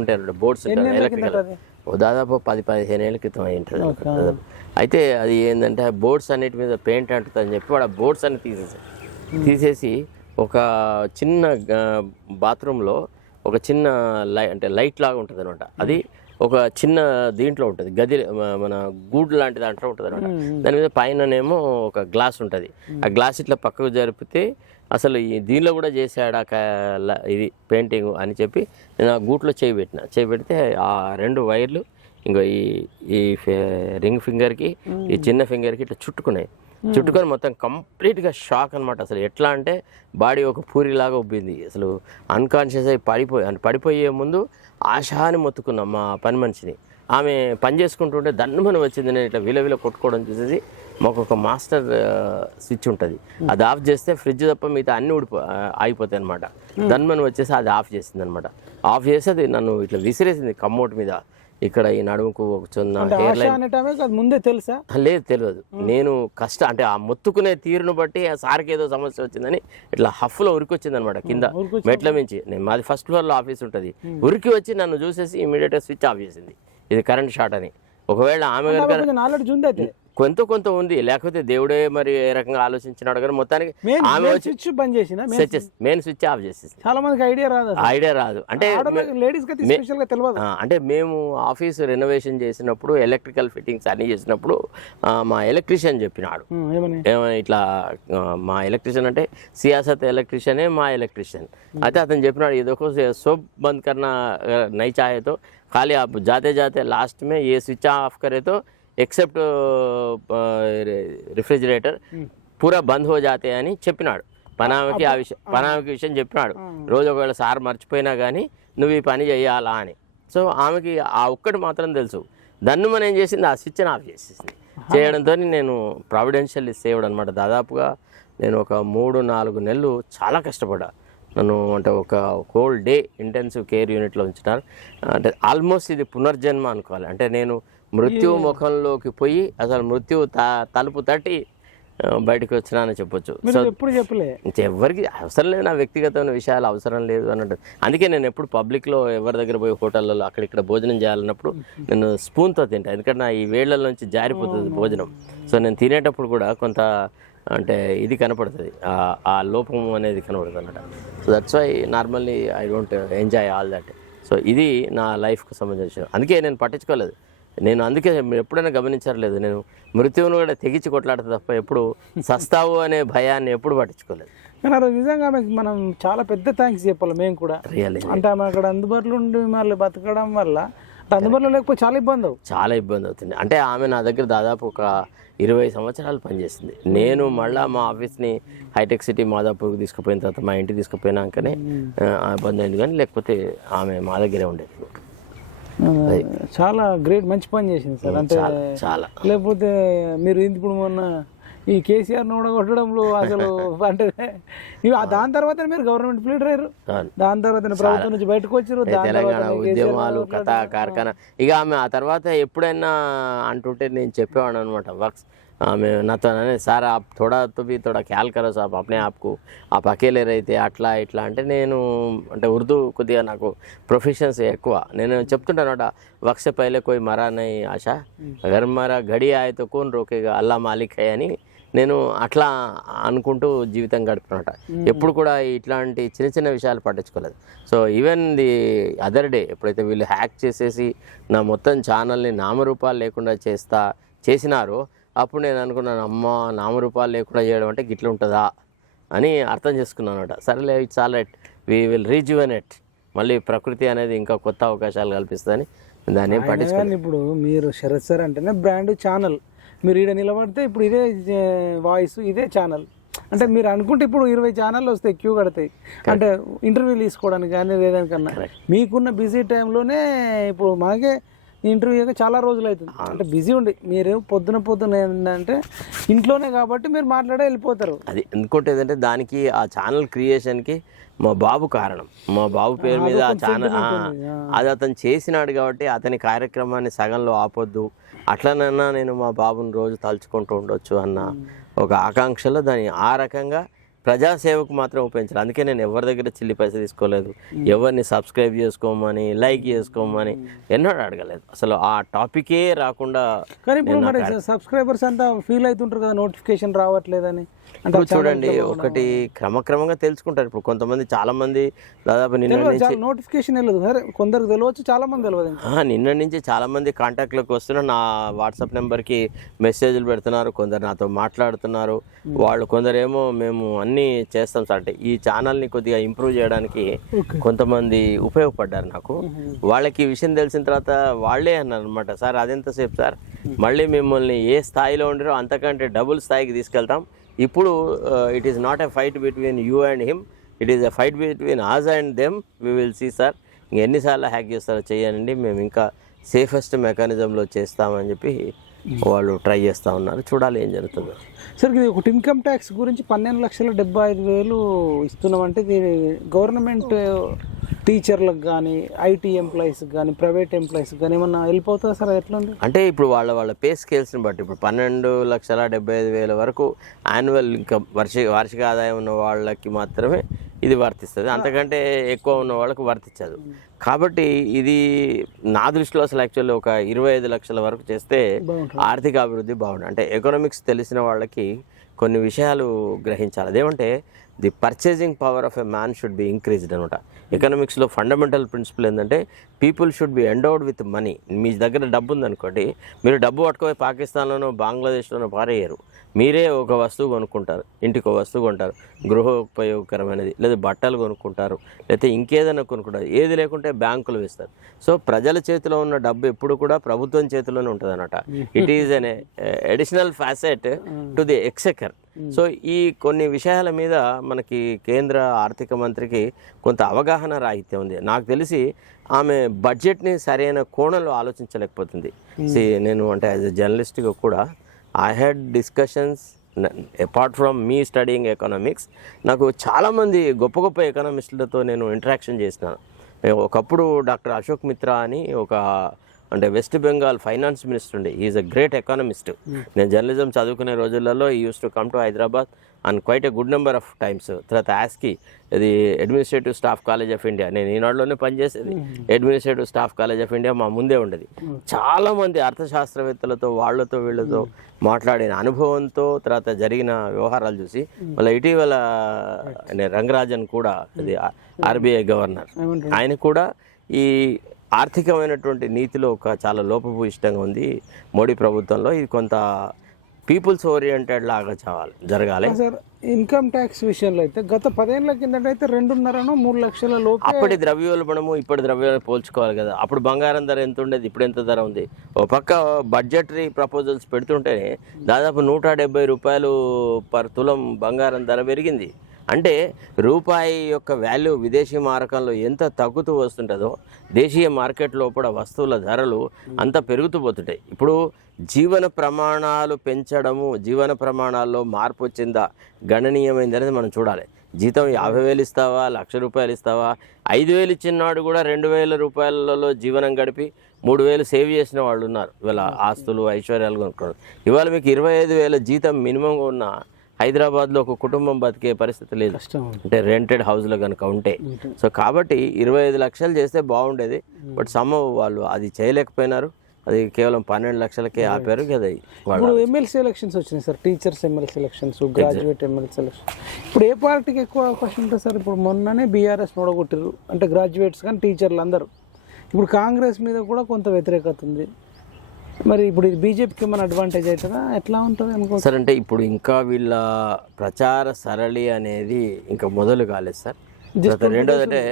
ఉంటాయి బోర్డ్స్ ఎలక్ట్రికల్. దాదాపు 10-15 ఏళ్ళ క్రితం అయి ఉంటుంది. అయితే అది ఏంటంటే బోర్డ్స్ అన్నిటి మీద పెయింట్ అంటుందని చెప్పి వాడు ఆ బోర్డ్స్ అన్ని తీసేసి ఒక చిన్న బాత్రూంలో ఒక చిన్న లైట్ లాగా ఉంటుంది అనమాట. అది ఒక చిన్న దీంట్లో ఉంటుంది, గది మన గూడ్ లాంటి దాంట్లో ఉంటుంది అనమాట. దాని మీద పైననేమో ఒక గ్లాస్ ఉంటుంది. ఆ గ్లాస్ ఇట్లా పక్కకు జరిపితే అసలు దీనిలో కూడా చేశాడు ఇది పెయింటింగ్ అని చెప్పి నేను ఆ గూట్లో చేపెడితే ఆ 2 వైర్లు ఇంకో ఈ రింగ్ ఫింగర్కి ఈ చిన్న ఫింగర్కి ఇట్లా చుట్టుకొని మొత్తం కంప్లీట్గా షాక్ అనమాట. అసలు ఎట్లా అంటే బాడీ ఒక పూరిలాగా ఉబ్బింది. అసలు అన్కాన్షియస్ అయి పడిపోయే ముందు ఆశాని మొత్తుకున్నాం మా పని మనిషిని. ఆమె పని చేసుకుంటుంటే దన్నుమని వచ్చింది. నేను ఇట్లా విలవిల కొట్టుకోవడం చూసేసి మాకు ఒక మాస్టర్ స్విచ్ ఉంటుంది, అది ఆఫ్ చేస్తే ఫ్రిడ్జ్ తప్ప మిగతా అన్ని ఆగిపోతాయి అనమాట. దన్నుమని వచ్చేసి అది ఆఫ్ చేసింది అనమాట. ఆఫ్ చేసి అది నన్ను ఇట్లా విసిరేసింది కమ్మోటి మీద. ఇక్కడ ఈ నడుముకు ఒక చిన్న హెయిర్ లైన్. ముందే తెలుసా? లేదు, తెలియదు. నేను అంటే ఆ మొత్తుకునే తీరును బట్టి ఆ సార్కి ఏదో సమస్య వచ్చిందని ఇట్లా హఫ్లో ఉరికొచ్చింది అనమాట. కింద మెట్ల మించి మాది ఫస్ట్ ఫ్లోర్లో ఆఫీస్ ఉంటుంది. ఉరికి వచ్చి నన్ను చూసేసి ఇమీడియట్గా స్విచ్ ఆఫ్ చేసింది. ఇది కరెంట్ షాట్ అని. ఒకవేళ ఆమె కొంత ఉంది, లేకపోతే దేవుడే మరి ఏ రకంగా ఆలోచించినాడు కానీ మొత్తానికి ఆమె వచ్చి మెయిన్ స్విచ్ ఆఫ్ చేసేసి. చాలా మందికి ఐడియా రాదు. అంటే మేము ఆఫీస్ రెనోవేషన్ చేసినప్పుడు ఎలక్ట్రికల్ ఫిట్టింగ్స్ అన్ని చేసినప్పుడు మా ఎలక్ట్రీషియన్ చెప్పినాడు. ఇట్లా మా ఎలక్ట్రీషియన్ అంటే సియాసత్ ఎలక్ట్రీషియనే మా ఎలక్ట్రీషియన్. అయితే అతను చెప్పినాడు ఇదొక सोप बंद करना नहीं चाहे तो खाली आप जाते जाते लास्ट में ये स्विच ऑफ करे तो एक्सेप्ट రిఫ్రిజిరేటర్ పూరా బంద్ హో జాతే అని చెప్పినాడు. పనామకి విషయం చెప్పినాడు. రోజు ఒకవేళ సార్ మర్చిపోయినా కానీ నువ్వు ఈ పని చేయాలా అని. సో ఆమెకి ఆ ఒక్కటి మాత్రం తెలుసు. దన్ను మనం ఏం చేసింది, ఆ స్విచ్ని ఆఫ్ చేసేసింది. చేయడంతో నేను ప్రావిడెన్షియల్ సేవ్డ్ అనమాట. దాదాపుగా నేను ఒక 3-4 నెలలు చాలా కష్టపడ్డా. నన్ను అంటే ఒక హోల్ డే ఇంటెన్సివ్ కేర్ యూనిట్లో ఉంచినారు. అంటే ఆల్మోస్ట్ ఇది పునర్జన్మ అనుకోవాలి. అంటే నేను మృత్యు ముఖంలోకి పోయి అసలు మృత్యు తలుపు తట్టి బయటకు వచ్చినా అని చెప్పొచ్చు. సో ఎప్పుడు చెప్పలే, ఎవరికి అవసరం లేదు, నా వ్యక్తిగతమైన విషయాలు అవసరం లేదు అన్నట్టు. అందుకే నేను ఎప్పుడు పబ్లిక్లో ఎవరి దగ్గర పోయి హోటళ్ళలో అక్కడిక్కడ భోజనం చేయాలన్నప్పుడు నేను స్పూన్తో తింటాను. ఎందుకంటే నా ఈ వేళ్ల నుంచి జారిపోతుంది భోజనం. సో నేను తినేటప్పుడు కూడా కొంత అంటే ఇది కనపడుతుంది, ఆ లోపం అనేది కనపడుతుంది అన్నమాట. So that's why normally I don't enjoy all that. So ఇది నా లైఫ్కి సంబంధించిన. అందుకే నేను పట్టించుకోలేదు. నేను అందుకే ఎప్పుడైనా గమనించలేదు, నేను మృత్యువును కూడా తెగించి కొట్లాడతా తప్ప ఎప్పుడు సస్తావు అనే భయాన్ని ఎప్పుడు పట్టించుకోలేదు. కానీ ఆ రోజు నిజంగా మనం చాలా పెద్ద థ్యాంక్స్ చెప్పాలి మేము కూడా. అంటే ఆమె అక్కడ అందుబాటులో ఉండి మళ్ళీ బతకడం వల్ల, అందుబాటులో లేకపోతే చాలా ఇబ్బంది అవుతుంది. అంటే ఆమె నా దగ్గర దాదాపు ఒక 20 సంవత్సరాలు పనిచేసింది. నేను మళ్ళీ మా ఆఫీస్ని హైటెక్ సిటీ మాదాపూర్కి తీసుకుపోయిన తర్వాత మా ఇంటికి తీసుకుపోయినాకనే ఇబ్బంది అయింది. కానీ లేకపోతే ఆమె మా దగ్గరే ఉండేది. చాలా గ్రేట్, మంచి పని చేసింది సార్. అంటే చాలా, లేకపోతే మీరు ఇప్పుడు మొన్న ఈ కేసీఆర్ కొట్టడంలో అసలు అంటే దాని తర్వాత మీరు గవర్నమెంట్ లీడర్ అయ్యారు, దాని తర్వాత ప్రభుత్వం నుంచి బయటకు వచ్చారు, తెలంగాణ ఉద్యమాలు కథా కార్ఖానా. ఇక ఆమె ఆ తర్వాత ఎప్పుడైనా అంటుంటే నేను చెప్పేవాడు అనమాట. వర్క్స్ ఆమె నాతో సార్ आप थोड़ा तो भी थोड़ा ख्याल करो साहब अपने आप को, आप अकेले रहते అట్లా ఇట్లా అంటే నేను అంటే ఉర్దూ కొద్దిగా నాకు ప్రొఫెషన్స్ ఎక్కువ. నేను చెప్తుంటాను అనమాట, వక్స్ సే పహలే కోయి మరా నై ఆశా, అగర్ మరా ఘడి ఆయే తో కోన్ రోకేగా అల్లా మాలిక్ హై అని నేను అట్లా అనుకుంటూ జీవితం గడిపినమాట. ఎప్పుడు కూడా ఇట్లాంటి చిన్న చిన్న విషయాలు పట్టించుకోలేదు. So even the other day ఎప్పుడైతే వీళ్ళు హ్యాక్ చేసేసి నా మొత్తం ఛానల్ని నామరూపాలు లేకుండా చేసినారో అప్పుడు నేను అనుకున్నాను, అమ్మ నామరూపాలు లేకుండా చేయడం అంటే గిట్ల ఉంటుందా అని అర్థం చేసుకున్నాను అనమాట. సరేలే, it's all right, we will rejuvenate, మళ్ళీ ప్రకృతి అనేది ఇంకా కొత్త అవకాశాలు కల్పిస్తుందని దాన్ని పట్టించుకోండి. ఇప్పుడు మీరు శరత్ సార్ అంటేనే బ్రాండ్ ఛానల్, మీరు ఈడ నిలబడితే ఇప్పుడు ఇదే వాయిస్, ఇదే ఛానల్. అంటే మీరు అనుకుంటే ఇప్పుడు 20 ఛానళ్ళు వస్తాయి, క్యూ కడతాయి, అంటే ఇంటర్వ్యూ తీసుకోవడానికి కానీ లేదానికన్నా. మీకున్న బిజీ టైంలోనే ఇప్పుడు మనకే ఇంటర్వ్యూగా చాలా రోజులు అవుతుంది, అంటే బిజీ ఉండి మీరు పొద్దున ఏంటంటే ఇంట్లోనే కాబట్టి మీరు మాట్లాడే వెళ్ళిపోతారు. అది ఎందుకుంటే ఏంటంటే దానికి ఆ ఛానల్ క్రియేషన్కి మా బాబు కారణం. మా బాబు పేరు మీద ఆ ఛానల్ అది అతను చేసినాడు కాబట్టి అతని కార్యక్రమాన్ని సగంలో ఆపొద్దు, అట్లనన్నా నేను మా బాబుని రోజు తలుచుకుంటూ ఉండొచ్చు అన్న ఒక ఆకాంక్షలో దాన్ని ఆ రకంగా ప్రజాసేవకు మాత్రం ఉపయోగించాలి. అందుకే నేను ఎవరి దగ్గర చిల్లి పైసలు తీసుకోలేదు, ఎవరిని సబ్స్క్రైబ్ చేసుకోమని లైక్ చేసుకోమని ఎన్నడూ అడగలేదు, అసలు ఆ టాపికే రాకుండా. కానీ ఇప్పుడు మరి సబ్స్క్రైబర్స్ అంతా ఫీల్ అవుతుంటారు కదా నోటిఫికేషన్ రావట్లేదని. ఇప్పుడు చూడండి, ఒకటి క్రమక్రమంగా తెలుసుకుంటారు. ఇప్పుడు కొంతమంది చాలా మంది దాదాపు నిన్న నుంచి నోటిఫికేషన్ వెళ్ళదు, సరే కొందరికి తెలియవచ్చు, చాలా మంది తెలియదు. నిన్న నుంచి చాలా మంది కాంటాక్ట్లోకి వస్తున్నారు, నా వాట్సాప్ నెంబర్కి మెసేజ్లు పెడుతున్నారు, కొందరు నాతో మాట్లాడుతున్నారు. వాళ్ళు కొందరేమో మేము అన్నీ చేస్తాం సార్ అంటే ఈ ఛానల్ని కొద్దిగా ఇంప్రూవ్ చేయడానికి కొంతమంది ఉపయోగపడ్డారు నాకు. వాళ్ళకి ఈ విషయం తెలిసిన తర్వాత వాళ్ళే అన్నారు అనమాట, సార్ అదెంతసేపు సార్, మళ్ళీ మిమ్మల్ని ఏ స్థాయిలో ఉండిరో అంతకంటే డబుల్ స్థాయికి తీసుకెళ్తాం. ఇప్పుడు it is not a fight between you and him, it is a fight between us and them, we will see sir, ఎన్నిసార్లు హ్యాక్ చేస్తారో చేయండి, మేము ఇంకా సేఫెస్ట్ మెకానిజంలో చేస్తామని చెప్పి వాళ్ళు ట్రై చేస్తూ ఉన్నారు. చూడాలి ఏం జరుగుతుందో. సార్ ఇది ఒకటి ఇన్కమ్ ట్యాక్స్ గురించి 12,75,000 ఇస్తున్నామంటే ఇది గవర్నమెంట్ టీచర్లకు కానీ ఐటీ ఎంప్లాయీస్కి కానీ ప్రైవేట్ ఎంప్లాయీస్కి కానీ ఏమన్నా హెల్ప్ అవుతుందా సార్? ఎట్లా ఉంది అంటే ఇప్పుడు వాళ్ళ పే స్కేల్స్ని బట్టి ఇప్పుడు 12,75,000 వరకు యాన్యువల్ ఇన్కమ్ వార్షిక ఆదాయం ఉన్న వాళ్ళకి మాత్రమే ఇది వర్తిస్తుంది, అంతకంటే ఎక్కువ ఉన్న వాళ్ళకి వర్తించదు. కాబట్టి ఇది నా దృష్టిలో అసలు యాక్చువల్లీ ఒక 25 లక్షల వరకు చేస్తే ఆర్థిక అభివృద్ధి బాగుంటుంది. అంటే ఎకనామిక్స్ తెలిసిన వాళ్ళకి కొన్ని విషయాలు గ్రహించాలి. అదేమంటే the purchasing power of a man should be increased అనమాట. ఎకనామిక్స్లో ఫండమెంటల్ ప్రిన్సిపల్ ఏంటంటే people should be endowed with money. మీ దగ్గర డబ్బు ఉందనుకోండి, మీరు డబ్బు పట్టుకొని పాకిస్తాన్లోనో బంగ్లాదేశ్లోనో పారేయరు. మీరే ఒక వస్తువు కొనుక్కుంటారు, ఇంటికి ఒక వస్తువు కొంటారు, గృహోపయోగకరమైనది, లేదా బట్టలు కొనుక్కుంటారు, లేకపోతే ఇంకేదైనా కొనుక్కుంటారు. ఏది లేకుంటే బ్యాంకులు వేస్తారు. సో ప్రజల చేతిలో ఉన్న డబ్బు ఎప్పుడు కూడా ప్రభుత్వం చేతిలోనే ఉంటుంది అన్నమాట. It is an additional facet to the exchequer. So ఈ కొన్ని విషయాల మీద మనకి కేంద్ర ఆర్థిక మంత్రికి కొంత అవగాహన రాహిత్యం ఉంది. నాకు తెలిసి ఆమె బడ్జెట్ని సరైన కోణంలో ఆలోచించలేకపోతుంది. నేను అంటే యాజ్ ఎ జర్నలిస్ట్గా కూడా I had discussions apart from me studying economics. నాకు చాలామంది గొప్ప గొప్ప ఎకనామిస్టులతో నేను ఇంటరాక్షన్ చేసినాను. ఒకప్పుడు డాక్టర్ అశోక్ మిత్రా అని ఒక అంటే వెస్ట్ బెంగాల్ ఫైనాన్స్ మినిస్టర్ ఉండే, ఈజ్ అ గ్రేట్ ఎకానమిస్ట్. నేను జర్నలిజం చదువుకునే రోజులలో ఈ use to come to Hyderabad and quite a good number of times. తర్వాత యాస్కి ఇది administrative staff college of India, నేను ఈనాడులోనే పనిచేసేది. Administrative staff college of India మా ముందే ఉండేది. చాలామంది అర్థశాస్త్రవేత్తలతో వాళ్ళతో వీళ్ళతో మాట్లాడిన అనుభవంతో తర్వాత జరిగిన వ్యవహారాలు చూసి మళ్ళీ ఇటీవల రంగరాజన్ కూడా అది ఆర్బీఐ గవర్నర్, ఆయన కూడా ఈ ఆర్థికమైనటువంటి నీతిలో ఒక చాలా లోపభూయిష్టంగా ఉంది మోడీ ప్రభుత్వంలో. ఇది కొంత పీపుల్స్ ఓరియంటెడ్ లాగా జరగాలి. సార్ ఇన్కమ్ ట్యాక్స్ విషయంలో అయితే గత 10 ఏళ్ల కిందట అయితే 2.5-3 లక్షల లోపు అప్పటి ద్రవ్యోల్బణము ఇప్పటి ద్రవ్యోల్బణం పోల్చుకోవాలి కదా. అప్పుడు బంగారం ధర ఎంత ఉండేది, ఇప్పుడు ఎంత ధర ఉంది. ఓ పక్క బడ్జెటరీ ప్రపోజల్స్ పెడుతుంటేనే దాదాపు 170 రూపాయలు పర్ తులం బంగారం ధర పెరిగింది. అంటే రూపాయి యొక్క వాల్యూ విదేశీ మారకంలో ఎంత తగ్గుతూ వస్తుంటుందో దేశీయ మార్కెట్లో కూడా వస్తువుల ధరలు అంత పెరుగుతూ పోతుంటాయి. ఇప్పుడు జీవన ప్రమాణాలు పెంచడము, జీవన ప్రమాణాల్లో మార్పు వచ్చిందా గణనీయమైంది అనేది మనం చూడాలి. జీతం 50,000 ఇస్తావా, 1,00,000 రూపాయలు ఇస్తావా, 5,000 ఇచ్చినాడు కూడా 2,000 రూపాయలలో జీవనం గడిపి 3,000 సేవ్ చేసిన వాళ్ళు ఉన్నారు. ఇవాళ ఆస్తులు ఐశ్వర్యాలు కొనుక్కున్నారు. ఇవాళ మీకు 25,000 జీతం మినిమంగా ఉన్న హైదరాబాద్లో ఒక కుటుంబం బతికే పరిస్థితి లేదు, అంటే రెంటెడ్ హౌస్లో కనుక ఉంటే. సో కాబట్టి 25 లక్షలు చేస్తే బాగుండేది, బట్ వాళ్ళు అది చేయలేకపోయినారు. అది కేవలం 12 లక్షలకే ఆపారు కదా. ఇప్పుడు ఎమ్మెల్సీ ఎలక్షన్స్ వచ్చినాయి sir, teachers MLC elections, graduate MLC election. ఇప్పుడు ఏ పార్టీకి ఎక్కువ అవకాశం ఉంటుంది సార్? ఇప్పుడు మొన్ననే బీఆర్ఎస్ నోడగొట్టారు, అంటే గ్రాడ్యుయేట్స్ కానీ టీచర్లు అందరూ. ఇప్పుడు కాంగ్రెస్ మీద కూడా కొంత వ్యతిరేకత ఉంది. మరి ఇప్పుడు ఇది బీజేపీకి ఏమైనా అడ్వాంటేజ్ అవుతుందా, ఎట్లా ఉంటుంది అనుకో సార్? అంటే ఇప్పుడు ఇంకా వీళ్ళ ప్రచార సరళి అనేది ఇంకా మొదలు కాలేదు సార్. రెండోది అంటే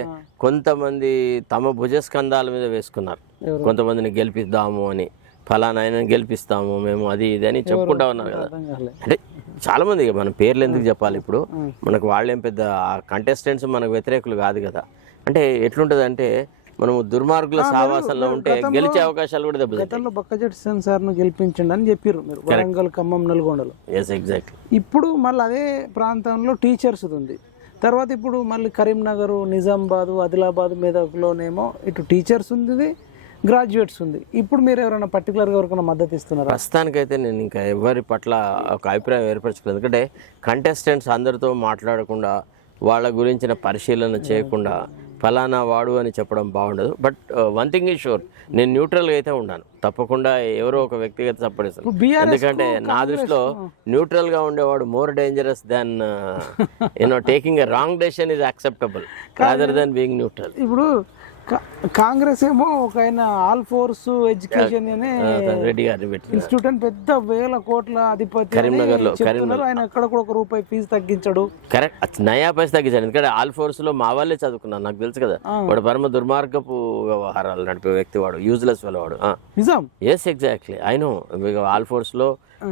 కొంతమంది తమ భుజస్కంధాల మీద వేసుకున్నారు, కొంతమందిని గెలిపిద్దాము అని, ఫలానా ఆయన గెలిపిస్తాము మేము అది ఇది అని చెప్పుకుంటా ఉన్నారు కదా. అంటే చాలా మంది, మన పేర్లు ఎందుకు చెప్పాలి ఇప్పుడు, మనకు వాళ్ళేం పెద్ద కంటెస్టెంట్స్ మనకు వ్యతిరేకులు కాదు కదా. అంటే ఎట్లుంటది అంటే మనము దుర్మార్గుల సావాసంలో ఉంటే గెలిచే అవకాశాలు కూడా దెబ్బతింటాయి. గతంలో బక్కజెట్టి సార్ను గెలిపించండి అని చెప్పారు మీరు, వరంగల్, ఖమ్మం, నల్గొండలో. ఎగ్జాక్ట్లీ. ఇప్పుడు మళ్ళీ అదే ప్రాంతంలో టీచర్స్ ఉంది. తర్వాత ఇప్పుడు మళ్ళీ కరీంనగర్, నిజామాబాద్, ఆదిలాబాద్, మెదక్లోనేమో ఇటు టీచర్స్ ఉంది, గ్రాడ్యుయేట్స్ ఉంది. ఇప్పుడు మీరు ఎవరైనా పర్టికులర్గా ఎవరికైనా మద్దతు ఇస్తున్నారా? ప్రస్తుతానికైతే నేను ఇంకా ఎవరి పట్ల ఒక అభిప్రాయం ఏర్పరచుకోలేదు. ఎందుకంటే కంటెస్టెంట్స్ అందరితో మాట్లాడకుండా, వాళ్ళ గురించిన పరిశీలన చేయకుండా ఫలానా వాడు అని చెప్పడం బాగుండదు. But one thing is sure, నేను న్యూట్రల్గా అయితే ఉన్నాను. తప్పకుండా ఎవరో ఒక వ్యక్తిగత సపోర్ట్ ఇస్తాను. ఎందుకంటే నా దృష్టిలో న్యూట్రల్గా ఉండేవాడు more dangerous than taking a wrong decision is acceptable rather than being neutral. ఇప్పుడు కాంగ్రెస్ ఏమో ఒక ఆయన ఆల్ ఫోర్స్ ఎడ్యుకేషన్ అనే ఇన్స్టిట్యూట్ అని పెద్ద వేల కోట్ల అధిపతి కరీంనగర్లో, ఆయన ఎక్కడ కూడా ₹1 ఫీజు తగ్గించాడు. కరెక్ట్, నయా పైసా తగ్గించాడు. ఎందుకంటే ఆల్ ఫోర్స్ లో మా వాళ్ళే చదువుకున్నాను, నాకు తెలుసు కదా. వాడు పరమ దుర్మార్గపు వ్యవహారాలు నడిపే వ్యక్తి వాడు, యూజ్లెస్ వాడు. నిజం. Yes, exactly. అయినో ఆల్ ఫోర్స్ లో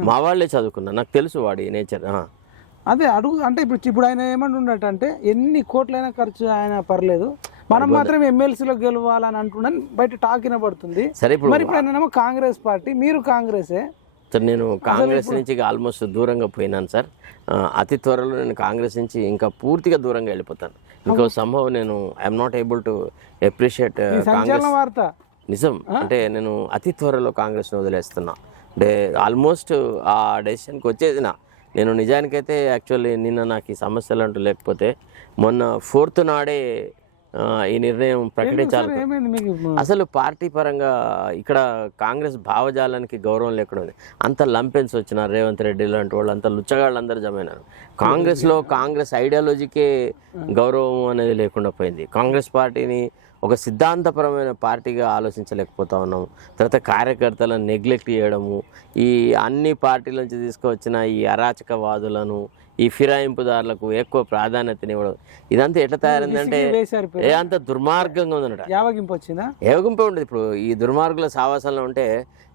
మా వాళ్ళే చదువుకున్నాను, నాకు తెలుసు వాడి నేచర్. అదే అడుగు. అంటే ఇప్పుడు ఆయన ఏమంటున్నట్టు, ఎన్ని కోట్లైనా ఖర్చు ఆయన పర్లేదు, మనం మాత్రం ఎమ్మెల్సీలో గెలవాలని అంటున్నాను, బయట టాక్ వినబడుతుంది. సరే, ఇప్పుడు మరి ఇప్పుడు కాంగ్రెస్ పార్టీ, మీరు కాంగ్రెసే. సార్, నేను కాంగ్రెస్ నుంచి ఆల్మోస్ట్ దూరంగా పోయినాను సార్. అతి త్వరలో నేను కాంగ్రెస్ నుంచి ఇంకా పూర్తిగా దూరంగా వెళ్ళిపోతాను. ఇంకో సంభవం నేను I'm not able to appreciate Congress. వార్త నిజం. అంటే నేను అతి త్వరలో కాంగ్రెస్ని వదిలేస్తున్నా. అంటే ఆల్మోస్ట్ ఆ డెసిషన్కి వచ్చేసిన నేను. నిజానికైతే యాక్చువల్లీ నిన్న నాకు ఈ సమస్యలు అంటూ లేకపోతే మొన్న 4th నాడే ఈ నిర్ణయం ప్రకటించాలి. అసలు పార్టీ పరంగా ఇక్కడ కాంగ్రెస్ భావజాలానికి గౌరవం లేకుండా ఉంది. అంత లంపెన్స్ వచ్చినారు, రేవంత్ రెడ్డి లాంటి వాళ్ళు అంతా లుచ్చగాళ్ళు అందరూ జమైనారు. కాంగ్రెస్లో కాంగ్రెస్ ఐడియాలజీకే గౌరవం అనేది లేకుండా పోయింది. కాంగ్రెస్ పార్టీని ఒక సిద్ధాంతపరమైన పార్టీగా ఆలోచించలేకపోతా ఉన్నాము. తర్వాత కార్యకర్తలను నెగ్లెక్ట్ చేయడము, ఈ అన్ని పార్టీల నుంచి తీసుకువచ్చిన ఈ అరాచకవాదులను, ఈ ఫిరాయింపుదారులకు ఎక్కువ ప్రాధాన్యతనివ్వడం, ఇదంతా ఎట్లా తయారైందంటే అంత దుర్మార్గంగా ఉందన్నట. ఏవగింపు ఉండదు. ఇప్పుడు ఈ దుర్మార్గుల సావాసంలో ఉంటే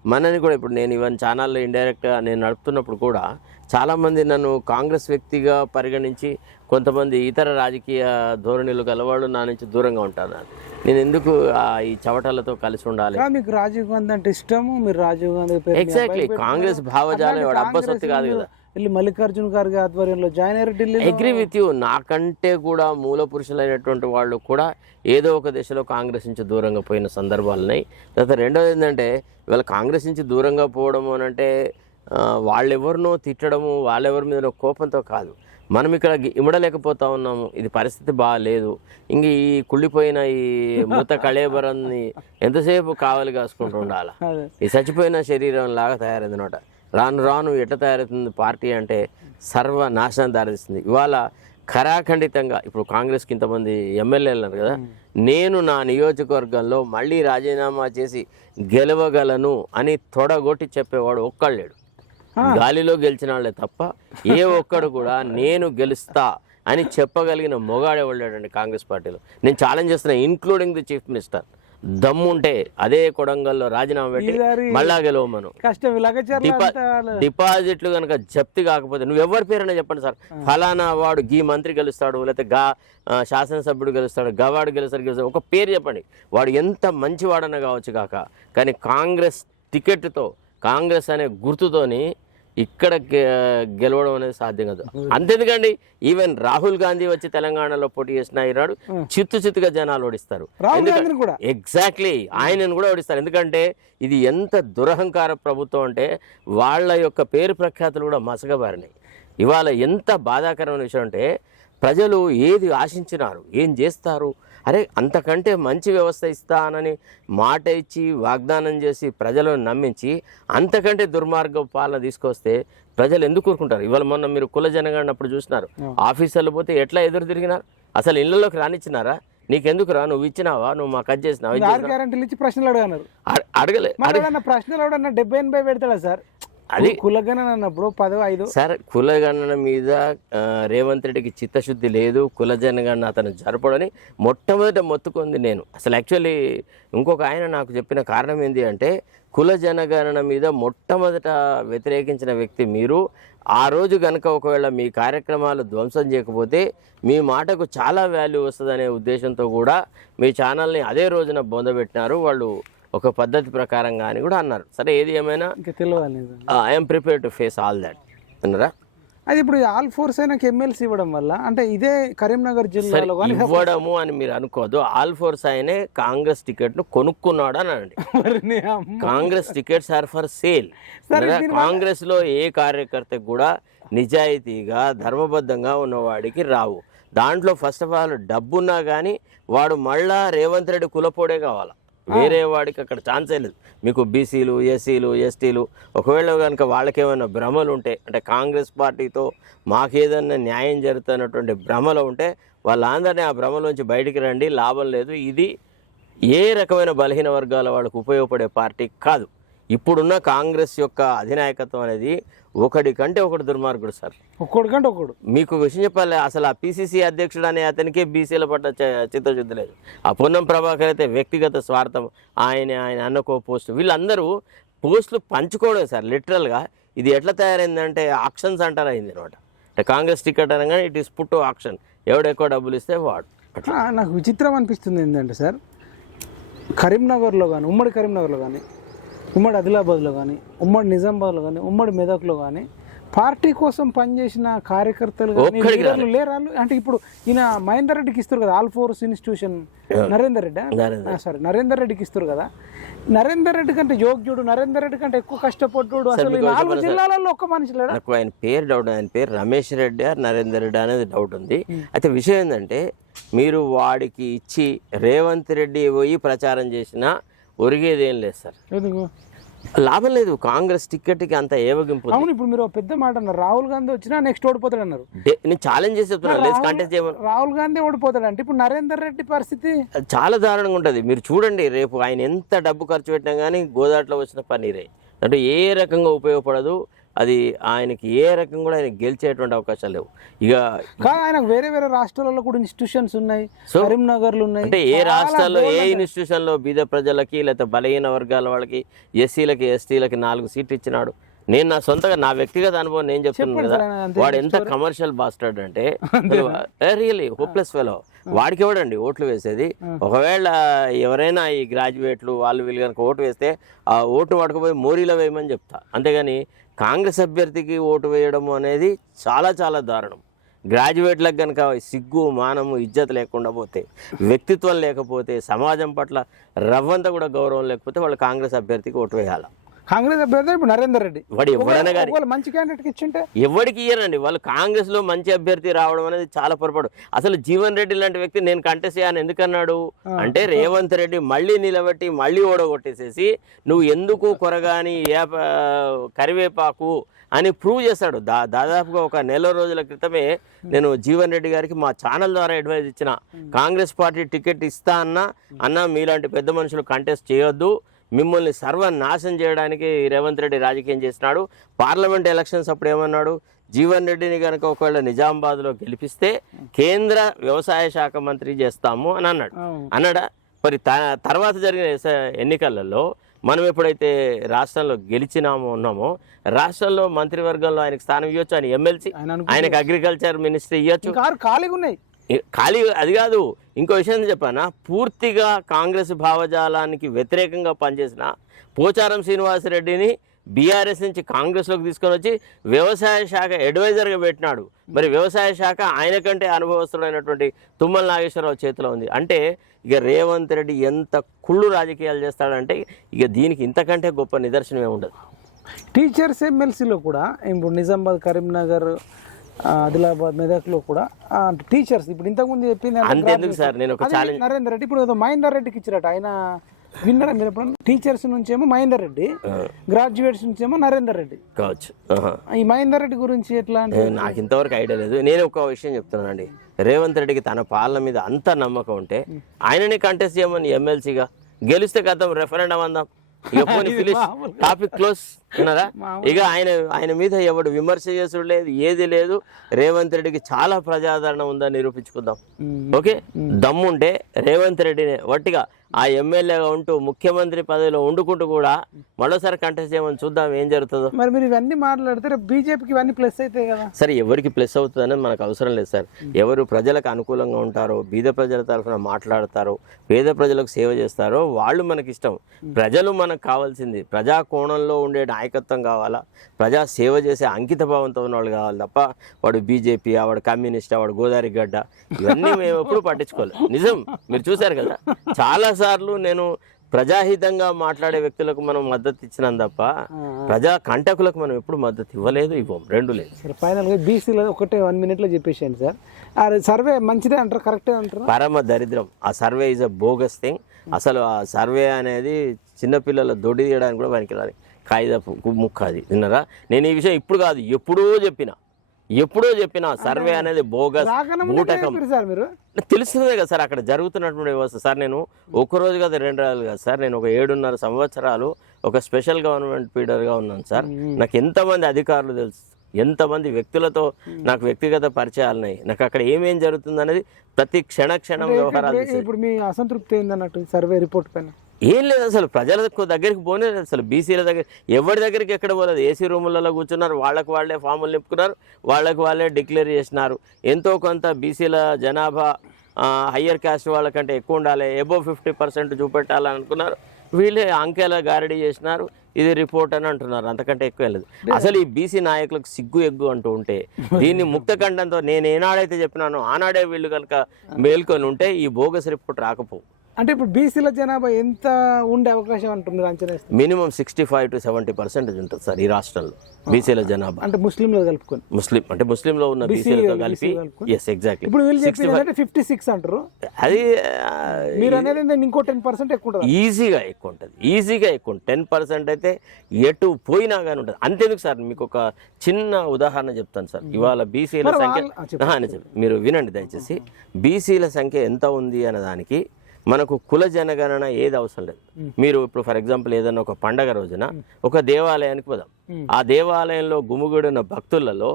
మనని కూడా, ఇప్పుడు నేను ఈవెన్ ఛానల్లో ఇండైరెక్ట్గా నేను నడుపుతున్నప్పుడు కూడా చాలామంది నన్ను కాంగ్రెస్ వ్యక్తిగా పరిగణించి, కొంతమంది ఇతర రాజకీయ ధోరణులు గలవాళ్ళు నా నుంచి దూరంగా ఉంటారు. నేను ఎందుకు ఈ చవటలతో కలిసి ఉండాలి? మీకు రాజీవ్ గాంధీ అంటే ఇష్టము, మీరు రాజీవ్ గాంధీ ఎగ్జాక్ట్లీ కాంగ్రెస్ భావజాలం, వాడు అబ్బసొత్తు కాదు కదా. మల్లికార్జున ఖార్గే ఆధ్వర్యంలో జాయిన్ అయ్యారు ఢిల్లీ. Agree with you. నాకంటే కూడా మూల పురుషులైనటువంటి వాళ్ళు కూడా ఏదో ఒక దశలో కాంగ్రెస్ నుంచి దూరంగా పోయిన సందర్భాలు ఉన్నాయి. తర్వాత రెండోది ఏంటంటే, ఇవాళ కాంగ్రెస్ నుంచి దూరంగా పోవడము అని అంటే వాళ్ళెవరినో తిట్టడము, వాళ్ళెవరి మీద కోపంతో కాదు. మనం ఇక్కడ ఇమడలేకపోతా ఉన్నాము, ఇది పరిస్థితి బాగాలేదు, ఇంక ఈ కుళ్ళిపోయిన ఈ మృత కళేబరాన్ని ఎంతసేపు కావలి కాసుకుంటూ ఉండాలి. ఈ చచ్చిపోయిన శరీరం లాగా తయారైంది అనమాట. రాను రాను ఎట్లా తయారవుతుంది పార్టీ అంటే సర్వనాశనం దారితీస్తుంది. ఇవాళ ఖరాఖండితంగా ఇప్పుడు కాంగ్రెస్కి ఇంతమంది ఎమ్మెల్యేలు ఉన్నారు కదా, నేను నా నియోజకవర్గంలో మళ్ళీ రాజీనామా చేసి గెలవగలను అని తొడగొట్టి చెప్పేవాడు ఒక్కళ్ళేడు. గాలిలో గెలిచిన వాళ్ళే తప్ప ఏ ఒక్కడు కూడా నేను గెలుస్తా అని చెప్పగలిగిన మొగాడేవాళ్ళండి కాంగ్రెస్ పార్టీలో. నేను ఛాలెంజ్ చేస్తున్నా, ఇన్క్లూడింగ్ ది చీఫ్ మినిస్టర్. దమ్ముంటే అదే కొడంగల్లో రాజీనామా పెట్టి మళ్ళా గెలవమను. డిపాజిట్లు కనుక జప్తి కాకపోతే నువ్వు ఎవరి పేరైనా చెప్పండి సార్, ఫలానా వాడు గీ మంత్రి గెలుస్తాడు, లేకపోతే శాసనసభ్యుడు గెలుస్తాడు, గవాడు గెలుస్తాడు, ఒక పేరు చెప్పండి. వాడు ఎంత మంచివాడన్నా కావచ్చు కాక, కానీ కాంగ్రెస్ టికెట్తో, కాంగ్రెస్ అనే గుర్తుతోని ఇక్కడ గెలవడం అనేది సాధ్యం కాదు. అంతెందుకండి, ఈవెన్ రాహుల్ గాంధీ వచ్చి తెలంగాణలో పోటీ చేసిన ఈనాడు చిత్తుగా జనాలు ఓడిస్తారు. ఎగ్జాక్ట్లీ, ఆయనను కూడా ఓడిస్తారు. ఎందుకంటే ఇది ఎంత దురహంకార ప్రభుత్వం అంటే వాళ్ళ యొక్క పేరు ప్రఖ్యాతులు కూడా మసగబారినాయి. ఇవాళ ఎంత బాధాకరమైన విషయం అంటే, ప్రజలు ఏది ఆశించినారు, ఏం చేస్తారు, అరే అంతకంటే మంచి వ్యవస్థ ఇస్తానని మాట ఇచ్చి వాగ్దానం చేసి ప్రజలను నమ్మించి అంతకంటే దుర్మార్గ పాలన తీసుకొస్తే ప్రజలు ఎందుకు కూరుకుంటారు? ఇవాళ మొన్న మీరు కుల జనగణన అప్పుడు చూసినారు, ఆఫీసర్లు పోతే ఎట్లా ఎదురు తిరిగినారు, అసలు ఇళ్లలోకి రానిచ్చినారా? నీకెందుకురా, నువ్వు ఇచ్చినావా, నువ్వు మాకు అది చేసినావా, 6 గ్యారెంటీలు ఇచ్చి ప్రశ్నలు అడగన్నారు. అడగలే. ఏదన్నా ప్రశ్నలు ఎవడన్నా 70-80 పెడతాడా సార్? అది కులగణన అన్నప్పుడు 10-5 సార్. కులగణన మీద రేవంత్ రెడ్డికి చిత్తశుద్ధి లేదు, కుల జనగణన అతను జరపడని మొట్టమొదట మొత్తుకుంది నేను. అసలు యాక్చువల్లీ ఇంకొక ఆయన నాకు చెప్పిన కారణం ఏంటి అంటే, కుల జనగణన మీద మొట్టమొదట వ్యతిరేకించిన వ్యక్తి మీరు. ఆ రోజు కనుక ఒకవేళ మీ కార్యక్రమాలు ధ్వంసం చేయకపోతే మీ మాటకు చాలా వాల్యూ వస్తుందనే ఉద్దేశంతో కూడా మీ ఛానల్ని అదే రోజున బొందబెట్టినారు వాళ్ళు, ఒక పద్ధతి ప్రకారంగా అని కూడా అన్నారు. సరే, ఏది ఏమైనా I'm prepare to face all that అన్నారా. అది ఇప్పుడు ఆల్ ఫోర్స్ అయినాక ఎమ్మెల్సీ ఇవ్వడం వల్ల అంటే ఇదే కరీంనగర్ జిల్లాలో ఇవ్వడము అని మీరు అనుకోవద్దు. ఆల్ ఫోర్స్ ఆయనే కాంగ్రెస్ టికెట్ ను కొనుక్కున్నాడు అని అనండి. Congress tickets are for sale. Congress లో ఏ కార్యకర్తకు కూడా నిజాయితీగా ధర్మబద్ధంగా ఉన్నవాడికి రావు. దాంట్లో ఫస్ట్ ఆఫ్ ఆల్ డబ్బున్నా కానీ వాడు మళ్ళా రేవంత్ రెడ్డి కులపోడే కావాలా, వేరే వాడికి అక్కడ ఛాన్సే లేదు. మీకు బీసీలు, ఎస్సీలు, ఎస్టీలు ఒకవేళ కనుక వాళ్ళకేమైనా భ్రమలు ఉంటే, అంటే కాంగ్రెస్ పార్టీతో మాకేదన్నా న్యాయం జరుగుతున్నటువంటి భ్రమలు ఉంటే వాళ్ళందరినీ ఆ భ్రమలోంచి బయటికి రండి, లాభం లేదు. ఇది ఏ రకమైన బలహీన వర్గాల వాళ్ళకు ఉపయోగపడే పార్టీ కాదు. ఇప్పుడున్న కాంగ్రెస్ యొక్క అధినాయకత్వం అనేది ఒకటి కంటే ఒకటి దుర్మార్గుడు సార్, ఒక్కడికంటే ఒకడు. మీకు విషయం చెప్పాలి, అసలు ఆ పిసిసి అధ్యక్షుడు అనే అతనికే బీసీల పట్ల చిత్తశుద్ధి లేదు. ఆ పొన్నం ప్రభాకర్ అయితే వ్యక్తిగత స్వార్థం, ఆయన అన్నకో పోస్టు, వీళ్ళందరూ పోస్టులు పంచుకోవడం సార్ లిటరల్గా. ఇది ఎట్లా తయారైందంటే ఆక్షన్స్ అంటారు అయింది అనమాట. అంటే కాంగ్రెస్ టికెట్ అనగానే ఇట్ ఈస్ పుట్ ఆక్షన్, ఎవడు ఎక్కువ డబ్బులు ఇస్తే వాడు. నాకు విచిత్రం అనిపిస్తుంది ఏంటంటే సార్, కరీంనగర్లో కానీ, ఉమ్మడి కరీంనగర్లో కానీ, ఉమ్మడి ఆదిలాబాద్లో కానీ, ఉమ్మడి నిజామాబాద్లో కానీ, ఉమ్మడి మెదక్లో కానీ పార్టీ కోసం పనిచేసిన కార్యకర్తలు లేరాళ్ళు. అంటే ఇప్పుడు ఈయన మహేందర్ రెడ్డికి ఇస్తారు కదా, ఆల్ ఫోర్స్ ఇన్స్టిట్యూషన్ నరేందర్ రెడ్డికి ఇస్తారు కదా. నరేందర్ రెడ్డి కంటే యోగ్యుడు, నరేందర్ రెడ్డి కంటే ఎక్కువ కష్టపడ్డాడు. అసలు 4 జిల్లాలలో ఒక్క మనిషి లేడా? నాకు ఆయన పేరు డౌట్, ఆయన పేరు రమేష్ రెడ్డి నరేందర్ రెడ్డి అనేది డౌట్ ఉంది. అయితే విషయం ఏంటంటే, మీరు వాడికి ఇచ్చి రేవంత్ రెడ్డి పోయి ప్రచారం చేసినా ఒరిగేది ఏం లేదు సార్, లాభం లేదు. కాంగ్రెస్ టికెట్కి అంత ఏవగింపు. అవును, ఇప్పుడు మీరు పెద్ద మాట అన్నారు, రాహుల్ గాంధీ వచ్చినా నెక్స్ట్ ఓడిపోతాడు అన్నారు. నేను ఛాలెంజ్ చేసి చెప్తున్నాను, రాహుల్ గాంధీ ఓడిపోతాడు అంటే ఇప్పుడు నరేందర్ రెడ్డి పరిస్థితి చాలా దారుణంగా ఉంటుంది. మీరు చూడండి, రేపు ఆయన ఎంత డబ్బు ఖర్చు పెట్టినా కానీ గోదాట్లో వచ్చిన పన్నీరే, అంటే ఏ రకంగా ఉపయోగపడదు. అది ఆయనకి ఏ రకంగా కూడా ఆయన గెలిచేటువంటి అవకాశాలు లేవు. ఇక ఆయనకు వేరే వేరే రాష్ట్రాలలో కూడా ఇన్స్టిట్యూషన్స్ ఉన్నాయి, కరీంనగర్లు ఉన్నాయి. అంటే ఏ రాష్ట్రాల్లో ఏ ఇన్స్టిట్యూషన్లో బీద ప్రజలకి లేకపోతే బలహీన వర్గాల వాళ్ళకి, ఎస్సీలకి, ఎస్టీలకి 4 సీట్లు ఇచ్చినాడు. నేను నా సొంతగా నా వ్యక్తిగత అనుభవం నేను చెప్తున్నాను కదా, వాడు ఎంత కమర్షియల్ బాస్టర్డ్ అంటే రియల్లీ హోప్లెస్ ఫెలో. వాడికి ఎవడండి ఓట్లు వేసేది? ఒకవేళ ఎవరైనా ఈ గ్రాడ్యుయేట్లు వాళ్ళు వీళ్ళు కనుక ఓటు వేస్తే ఆ ఓటు పట్టుకుపోయి మోరీలో వేయమని చెప్తా. అంతేగాని కాంగ్రెస్ అభ్యర్థికి ఓటు వేయడము అనేది చాలా చాలా దారుణం. గ్రాడ్యుయేట్లకు కనుక సిగ్గు, మానము, ఇజ్జత్ లేకుండా పోతే, వ్యక్తిత్వం లేకపోతే, సమాజం పట్ల రవ్వంతా కూడా గౌరవం లేకపోతే వాళ్ళు కాంగ్రెస్ అభ్యర్థికి ఓటు వేయాలి. కాంగ్రెస్ అభ్యర్థి ఇప్పుడు నరేందర్ రెడ్డి వాడు ఎవడైనా కానీ మంచి క్యాండిడేట్ ఇచ్చింటే ఎవరికి ఇయ్యరండి. వాళ్ళు కాంగ్రెస్ లో మంచి అభ్యర్థి రావడం అనేది చాలా పొరపాటు. అసలు జీవన్ రెడ్డి లాంటి వ్యక్తి నేను కంటెస్ట్ చేయని ఎందుకన్నాడు అంటే, రేవంత్ రెడ్డి మళ్ళీ నిలబెట్టి మళ్ళీ ఓడగొట్టేసేసి నువ్వు ఎందుకు కొరగాని కరివేపాకు అని ప్రూవ్ చేశాడు. దాదాపుగా ఒక నెల రోజుల క్రితమే నేను జీవన్ రెడ్డి గారికి మా ఛానల్ ద్వారా అడ్వైజ్ ఇచ్చిన, కాంగ్రెస్ పార్టీ టికెట్ ఇస్తా అన్నా మీలాంటి పెద్ద మనుషులు కంటెస్ట్ చేయొద్దు, మిమ్మల్ని సర్వనాశనం చేయడానికి రేవంత్ రెడ్డి రాజకీయం చేసినాడు. పార్లమెంట్ ఎలక్షన్స్ అప్పుడు ఏమన్నాడు, జీవన్ రెడ్డిని కనుక ఒకవేళ నిజామాబాద్లో గెలిపిస్తే కేంద్ర వ్యవసాయ శాఖ మంత్రి చేస్తాము అని అన్నాడా? మరి తర్వాత జరిగిన ఎన్నికలలో మనం ఎప్పుడైతే రాష్ట్రంలో ఉన్నామో రాష్ట్రంలో మంత్రివర్గంలో ఆయనకు స్థానం ఇవ్వచ్చు, ఆయన ఎమ్మెల్సీ, ఆయనకు అగ్రికల్చర్ మినిస్ట్రీ ఇవ్వచ్చు. ఖాళీగా ఉన్నాయి. ఖాళీ అది కాదు, ఇంకో విషయం చెప్పానా, పూర్తిగా కాంగ్రెస్ భావజాలానికి వ్యతిరేకంగా పనిచేసిన పోచారం శ్రీనివాసరెడ్డిని బీఆర్ఎస్ నుంచి కాంగ్రెస్లోకి తీసుకొని వచ్చి వ్యవసాయ శాఖ అడ్వైజర్గా పెట్టినాడు. మరి వ్యవసాయ శాఖ ఆయన కంటే అనుభవస్తుడైనటువంటి తుమ్మల నాగేశ్వరరావు చేతిలో ఉంది. అంటే ఇక రేవంత్ రెడ్డి ఎంత కుళ్ళు రాజకీయాలు చేస్తాడంటే ఇక దీనికి ఇంతకంటే గొప్ప నిదర్శనమే ఉండదు. టీచర్స్ ఎమ్మెల్సీలో కూడా ఇప్పుడు నిజామాబాద్, కరీంనగర్, ఆదిలాబాద్, మెదక్లో కూడా టీచర్స్ ఇప్పుడు ఇంతకుముందు చెప్పింది అంతేందుకు సార్, నేను ఒక ఛాలెంజ్ నరేందర్ రెడ్డి ఇప్పుడు ఏదో మహేందర్ రెడ్డికి ఇచ్చిరట, ఆయన విన్నారా మీరు ఎప్పుడన్నా? టీచర్స్ నుంచి ఏమో మహేందర్ రెడ్డి, గ్రాడ్యుయేట్స్ నుంచి ఏమో నరేందర్ రెడ్డి కావచ్చు. ఈ మహేందర్ రెడ్డి గురించి ఎట్లా అంటే నాకు ఇంతవరకు ఐడియా లేదు. నేను ఒక విషయం చెప్తున్నానండి, రేవంత్ రెడ్డికి తన పాలన మీద అంత నమ్మకం ఉంటే ఆయనని కంటెస్ట్ చేయమని ఎమ్మెల్సీగా గెలిస్తే కథం రెఫరెండం అందాం, ఇక పోనీ ఫినిష్, టాపిక్ క్లోజ్ అన్నారా. ఇక ఆయన మీద ఎవడు విమర్శ చేసుడు లేదు, ఏది లేదు. రేవంత్ రెడ్డికి చాలా ప్రజాదరణ ఉందని నిరూపించుకుందాం. ఓకే, దమ్ముంటే రేవంత్ రెడ్డిని వట్టిగా ఆ ఎమ్మెల్యేగా ఉంటూ ముఖ్యమంత్రి పదవిలో వండుకుంటూ కూడా మరోసారి కంటెస్ట్ చేయమని చూద్దాం ఏం జరుగుతుందో. మరి మీరు ఇవన్నీ మాట్లాడితే బీజేపీకి ఇవన్నీ ప్లస్ అవుతాయి కదా సరే. ఎవరికి ప్లస్ అవుతుంది అనేది మనకు అవసరం లేదు సార్. ఎవరు ప్రజలకు అనుకూలంగా ఉంటారో, బీద ప్రజల తరఫున మాట్లాడతారో, పేద ప్రజలకు సేవ చేస్తారో వాళ్ళు మనకి ఇష్టం. ప్రజలు మనకు కావాల్సింది ప్రజా కోణంలో ఉండే నాయకత్వం కావాలా, ప్రజా సేవ చేసే అంకిత భావంతో ఉన్న వాళ్ళు కావాలి తప్ప వాడు బీజేపీ, వాడు కమ్యూనిస్ట్, వాడు గోదావరి గడ్డ, ఇవన్నీ మేము ఎప్పుడు పట్టించుకోలేదు. నిజం, మీరు చూశారు కదా, చాలా సార్లు నేను ప్రజాహితంగా మాట్లాడే వ్యక్తులకు మనం మద్దతు ఇచ్చినాం తప్ప ప్రజా కంటకులకు మనం ఎప్పుడు మద్దతు ఇవ్వలేదు, ఇవ్వం, రెండు లేదు. సార్ ఫైనల్గా బీసీలో ఒకటే 1 minute చెప్పేసాను సార్. ఆ సర్వే మంచిదే అంటారు, కరెక్టే అంటారు? పరమ దరిద్రం. ఆ survey is a bogus thing. అసలు ఆ సర్వే అనేది చిన్నపిల్లల దొడ్డి తీయడానికి కూడా పనికిరాదు, కాగితపు ముక్క అది. విన్నారా? నేను ఈ విషయం ఇప్పుడు కాదు, ఎప్పుడో చెప్పిన సర్వే అనేది బోగస్, బూటకం. తెలుస్తుందే కదా సార్ అక్కడ జరుగుతున్నటువంటి వ్యవస్థ. సార్ నేను ఒక్కరోజు కదా 2 రోజులు కదా సార్, నేను ఒక 7.5 సంవత్సరాలు ఒక స్పెషల్ గవర్నమెంట్ లీడర్గా ఉన్నాను సార్. నాకు ఎంతమంది అధికారులు తెలుసు, ఎంతమంది వ్యక్తులతో నాకు వ్యక్తిగత పరిచయాలున్నాయి. నాకు అక్కడ ఏమేం జరుగుతుంది అనేది ప్రతి క్షణం వ్యవహారాలు. ఇప్పుడు మీ అసంతృప్తి ఏందన్నట్టు సర్వే రిపోర్ట్ పైన? ఏం లేదు, అసలు ప్రజల దగ్గరికి పోనే లేదు. అసలు బీసీల దగ్గర ఎవరి దగ్గరికి ఎక్కడ పోలేదు. ఏసీ రూములలో కూర్చున్నారు, వాళ్ళకి వాళ్ళే ఫాములు నింపుకున్నారు, వాళ్ళకి వాళ్ళే డిక్లేర్ చేసినారు. ఎంతో కొంత బీసీల జనాభా హయ్యర్ క్యాస్ట్ వాళ్ళకంటే ఎక్కువ ఉండాలి, అబోవ్ 50% చూపెట్టాలని అనుకున్నారు. వీళ్ళే అంకెల గారడీ చేసినారు, ఇది రిపోర్ట్ అని అంటున్నారు. అంతకంటే ఎక్కువ లేదు. అసలు ఈ బీసీ నాయకులకు సిగ్గు ఎగ్గు అంటూ ఉంటే దీన్ని ముక్తఖండంతో నేను ఏనాడైతే చెప్పినానో ఆనాడే వీళ్ళు కనుక మేల్కొని ఉంటే ఈ బోగస్ రిపోర్ట్ రాకపోవు. అంటే ఇప్పుడు బీసీల జనాభా ఎంత ఉండే అవకాశం అంటున్నారు అంచనా? మినిమం 65 to 70% ఉంటుంది సార్ ఈ రాష్ట్రంలో బీసీల జనాభా. అంటే ముస్లింలు కలుపుకొని, ముస్లింలో ఉన్న బీసీలతో కలిపి. Yes, exactly. ఇప్పుడు వీళ్ళు చెప్పింది 56 అంటారు. అది మీరు అనేది ఇంకో 10% ఎక్కువ ఉంటుంది, ఈజీగా ఎక్కువ ఉంటుంది. 10% అయితే ఎటు పోయినా కానీ ఉంటుంది. అంతేందుకు సార్, మీకు ఒక చిన్న ఉదాహరణ చెప్తాను సార్. ఇవాళ బీసీల సంఖ్య మీరు వినండి దయచేసి. బీసీల సంఖ్య ఎంత ఉంది అనే దానికి మనకు కుల జనగణన ఏది అవసరం లేదు. మీరు ఇప్పుడు ఫర్ ఎగ్జాంపుల్ ఏదైనా ఒక పండగ రోజున ఒక దేవాలయానికి పోదాం, ఆ దేవాలయంలో గుమిగూడిన భక్తులలో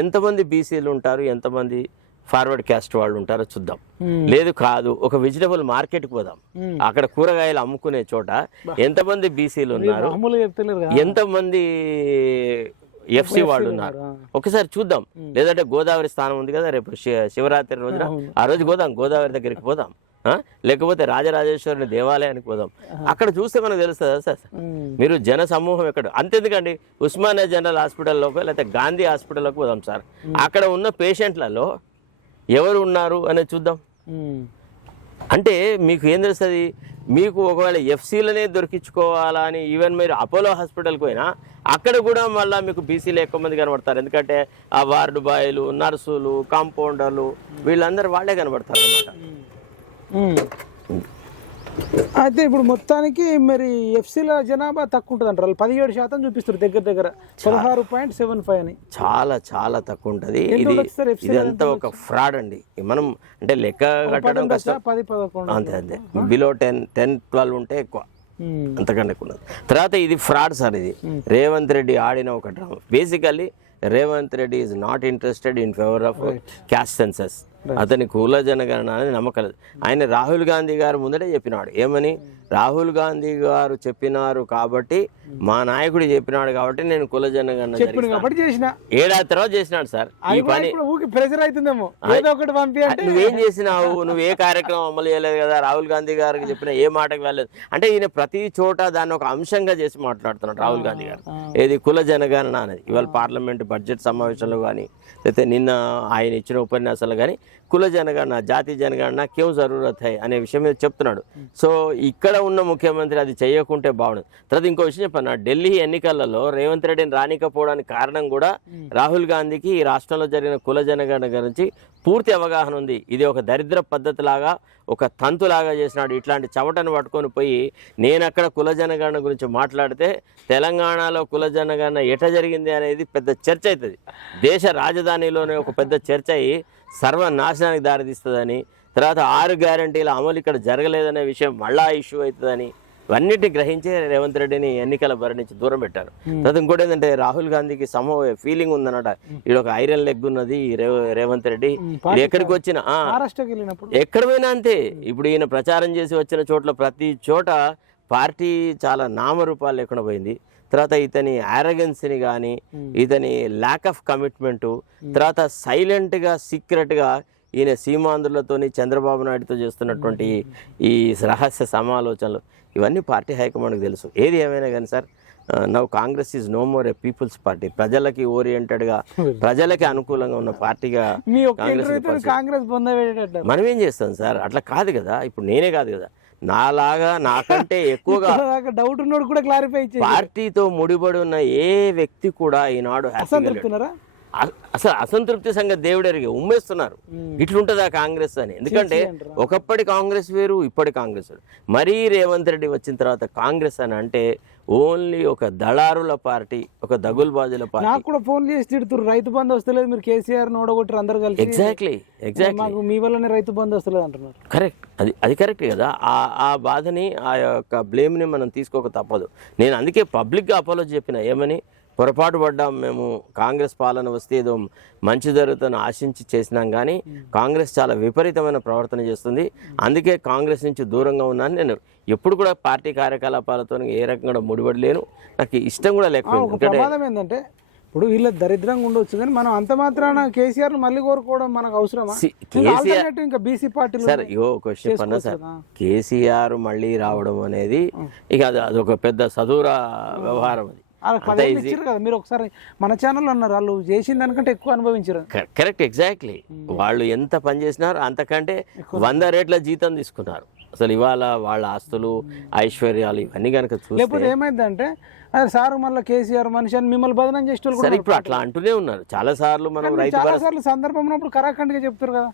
ఎంతమంది బీసీలు ఉంటారు, ఎంతమంది ఫార్వర్డ్ క్యాస్ట్ వాళ్ళు ఉంటారో చూద్దాం. లేదు కాదు, ఒక వెజిటబుల్ మార్కెట్కి పోదాం, అక్కడ కూరగాయలు అమ్ముకునే చోట ఎంతమంది బీసీలు ఉన్నారు, ఎంతమంది ఎఫ్సి వాళ్ళు ఉన్నారు, ఒకసారి చూద్దాం. లేదంటే గోదావరి స్థానం ఉంది కదా, రేపు శివరాత్రి రోజున ఆ రోజు గోదావరి దగ్గరికి పోదాం, లేకపోతే రాజరాజేశ్వరుని దేవాలయానికి పోదాం. అక్కడ చూస్తే మనకు తెలుస్తుందా సార్, మీరు జన సమూహం ఎక్కడ. అంతెందుకండి, ఉస్మానియా జనరల్ హాస్పిటల్లోకి లేకపోతే గాంధీ హాస్పిటల్లోకి పోదాం సార్, అక్కడ ఉన్న పేషెంట్లలో ఎవరు ఉన్నారు అనేది చూద్దాం. అంటే మీకు ఏం తెలుస్తుంది, మీకు ఒకవేళ ఎఫ్సీలనే దొరికించుకోవాలా అని ఈవెన్ మీరు అపోలో హాస్పిటల్కి పోయినా అక్కడ కూడా మళ్ళీ మీకు బీసీలు ఎక్కువ మంది కనబడతారు. ఎందుకంటే ఆ వార్డు బాయ్లు, నర్సులు, కాంపౌండర్లు వీళ్ళందరూ వాళ్ళే కనబడతారు అన్నమాట. అయితే ఇప్పుడు మొత్తానికి మరి ఎఫ్సీల జనాభా తక్కువ ఉంటుంది అంటారు. 17% చూపిస్తారు, దగ్గర 16.75 అని. చాలా చాలా తక్కువ ఉంటుంది. ఇదంతా ఒక ఫ్రాడ్ అండి. మనం అంటే లెక్క కట్టడం కష్టం. 10-11 అంతే. బిలో 10-12 ఉంటే ఎక్కువ, అంతకంటే ఎక్కువ. తర్వాత ఇది ఫ్రాడ్ సార్. ఇది రేవంత్ రెడ్డి ఆడిన ఒక drama. Basically Revanth Reddy is not interested in favour of caste census. అతని కుల జనగణన అనేది నమ్మకం లేదు. ఆయన రాహుల్ గాంధీ గారు ముందడే చెప్పినాడు, ఏమని? రాహుల్ గాంధీ గారు చెప్పినారు కాబట్టి, మా నాయకుడు చెప్పినాడు కాబట్టి నేను కుల జనగణన ఏడాది తర్వాత చేసినాడు సార్. ఈ పని నువ్వేం చేసినావు? నువ్వు ఏ కార్యక్రమం అమలు చేయలేదు కదా, రాహుల్ గాంధీ గారికి చెప్పిన ఏ మాటకు వెళ్ళలేదు. అంటే ఈయన ప్రతి చోట దాన్ని ఒక అంశంగా చేసి మాట్లాడుతున్నాడు రాహుల్ గాంధీ గారు. ఏది కుల జనగణన అనేది. ఇవాళ పార్లమెంట్ బడ్జెట్ సమావేశంలో కానీ లేకపోతే నిన్న ఆయన ఇచ్చిన ఉపన్యాసాలు కానీ కుల జనగణన, జాతి జనగణన క్యూ జరూరత్ హై అనే విషయం మీద చెప్తున్నాడు. సో ఇక్కడ ఉన్న ముఖ్యమంత్రి అది చేయకుంటే బాగుండదు. తర్వాత ఇంకో విషయం చెప్పాను, ఢిల్లీ ఎన్నికలలో రేవంత్ రెడ్డిని రానికపోవడానికి కారణం కూడా రాహుల్ గాంధీకి ఈ రాష్ట్రంలో జరిగిన కుల జనగణన గురించి పూర్తి అవగాహన ఉంది. ఇది ఒక దరిద్ర పద్ధతిలాగా, ఒక తంతులాగా చేసినాడు. ఇట్లాంటి చెమటను పట్టుకొని పోయి నేను అక్కడ కుల జనగణన గురించి మాట్లాడితే తెలంగాణలో కుల జనగణన ఎట జరిగింది అనేది పెద్ద చర్చ అవుతుంది. దేశ రాజధానిలోనే ఒక పెద్ద చర్చ అయ్యి సర్వనాశనానికి దారితీస్తుందని, తర్వాత 6 గ్యారంటీల అమలు ఇక్కడ జరగలేదనే విషయం మళ్ళా ఇష్యూ అవుతుందని ఇవన్నిటిని గ్రహించి రేవంత్ రెడ్డిని ఎన్నికల బరి నుంచి దూరం పెట్టారు. తర్వాత ఇంకోటి ఏంటంటే రాహుల్ గాంధీకి ఫీలింగ్ ఉందన్నట, ఈడ ఒక ఐరన్ లెగ్ ఉన్నది రేవంత్ రెడ్డి, ఎక్కడికి వచ్చినా ఎక్కడ పోయినా అంతే. ఇప్పుడు ఈయన ప్రచారం చేసి వచ్చిన చోట్ల ప్రతి చోట పార్టీ చాలా నామరూపాలు లేకుండా పోయింది. తర్వాత ఇతని ఆరగెన్స్ని కానీ, ఇతని ల్యాక్ ఆఫ్ కమిట్మెంటు, తర్వాత సైలెంట్గా సీక్రెట్గా ఈయన సీమాంధ్రులతోని చంద్రబాబు నాయుడుతో చేస్తున్నటువంటి ఈ రహస్య సమాలోచనలు ఇవన్నీ పార్టీ హైకమాండ్కి తెలుసు. ఏది ఏమైనా కానీ sir, now Congress is no more a people's party. ప్రజలకి ఓరియంటెడ్గా, ప్రజలకి అనుకూలంగా ఉన్న పార్టీగా కాంగ్రెస్ మనం ఏం చేస్తాం సార్? అట్లా కాదు కదా. ఇప్పుడు నేనే కాదు కదా, నాలాగా నాకంటే ఎక్కువగా డౌట్ ఉన్నాడు కూడా క్లారిఫై పార్టీతో ముడిపడి ఉన్న ఏ వ్యక్తి కూడా ఈనాడు అసలు అసంతృప్తి సంగతి దేవుడరిగి ఉమ్మేస్తున్నారు. ఇట్లుంటుందా కాంగ్రెస్ అని? ఎందుకంటే ఒకప్పటి కాంగ్రెస్ వేరు, ఇప్పటి కాంగ్రెస్ వేరు. మరీ రేవంత్ రెడ్డి వచ్చిన తర్వాత కాంగ్రెస్ అని అంటే ఓన్లీ ఒక దళారుల పార్టీ, ఒక దగుల్బాజుల పార్టీ. నాకు కూడా ఫోన్ చేసి తిడుతున్నారు, రైతు బంధు వస్తలేదు, మీరు కేసీఆర్ ఓడగొట్టారు అందరు కలిసి. ఎగ్జాక్ట్లీ మాకు మీ వల్లనే రైతు బంధు వస్తలేదు అంటున్నారు. కరెక్ట్, అది కరెక్ట్ కదా. ఆ బాధని, ఆ యొక్క బ్లేమ్ని మనం తీసుకోక తప్పదు. నేను అందుకే పబ్లిక్గా అపాలజీ చెప్పిన, ఏమని పొరపాటు పడ్డాం మేము, కాంగ్రెస్ పాలన వస్తే ఏదో మంచి జరుగుతుందని ఆశించి చేసినాం, కానీ కాంగ్రెస్ చాలా విపరీతమైన ప్రవర్తన చేస్తుంది, అందుకే కాంగ్రెస్ నుంచి దూరంగా ఉన్నాను. నేను ఎప్పుడు కూడా పార్టీ కార్యకలాపాలతో ఏ రకంగా ముడిపడలేను, నాకు ఇష్టం కూడా లేకపోయింది. ప్రమాదం ఏంటంటే ఇప్పుడు వీళ్ళ దరిద్రంగా ఉండొచ్చు, కానీ మనం అంత మాత్రాన కేసీఆర్ మళ్ళీ కోరుకోవడం మనకు అవసరమా? ఇంకా బీసీ పార్టీ సార్ క్వశ్చన్ పన్నా సార్, కేసీఆర్ మళ్ళీ రావడం అనేది ఇక అదొక పెద్ద సదూర వ్యవహారం. అది మీరు ఒకసారి మన ఛానల్లో అన్నారు, వాళ్ళు చేసిన దానికంటే ఎక్కువ అనుభవించారు. Correct, exactly. వాళ్ళు ఎంత పని చేసినారు అంతకంటే 100 రెట్ల జీతం తీసుకున్నారు. అసలు ఇవాళ వాళ్ళ ఆస్తులు, ఐశ్వర్యాలు ఇవన్నీ కనుక చూస్తే, లేకపోతే ఏమైందంటే అదే సార్ మళ్ళీ కేసీఆర్ మనిషి అని మిమ్మల్ని బదనం చేసే సరే ఇప్పుడు అట్లా అంటూనే ఉన్నారు చాలా సార్లు. మనం చాలా సార్లు సందర్భం ఉన్నప్పుడు కరాఖండ్గా చెప్తారు కదా,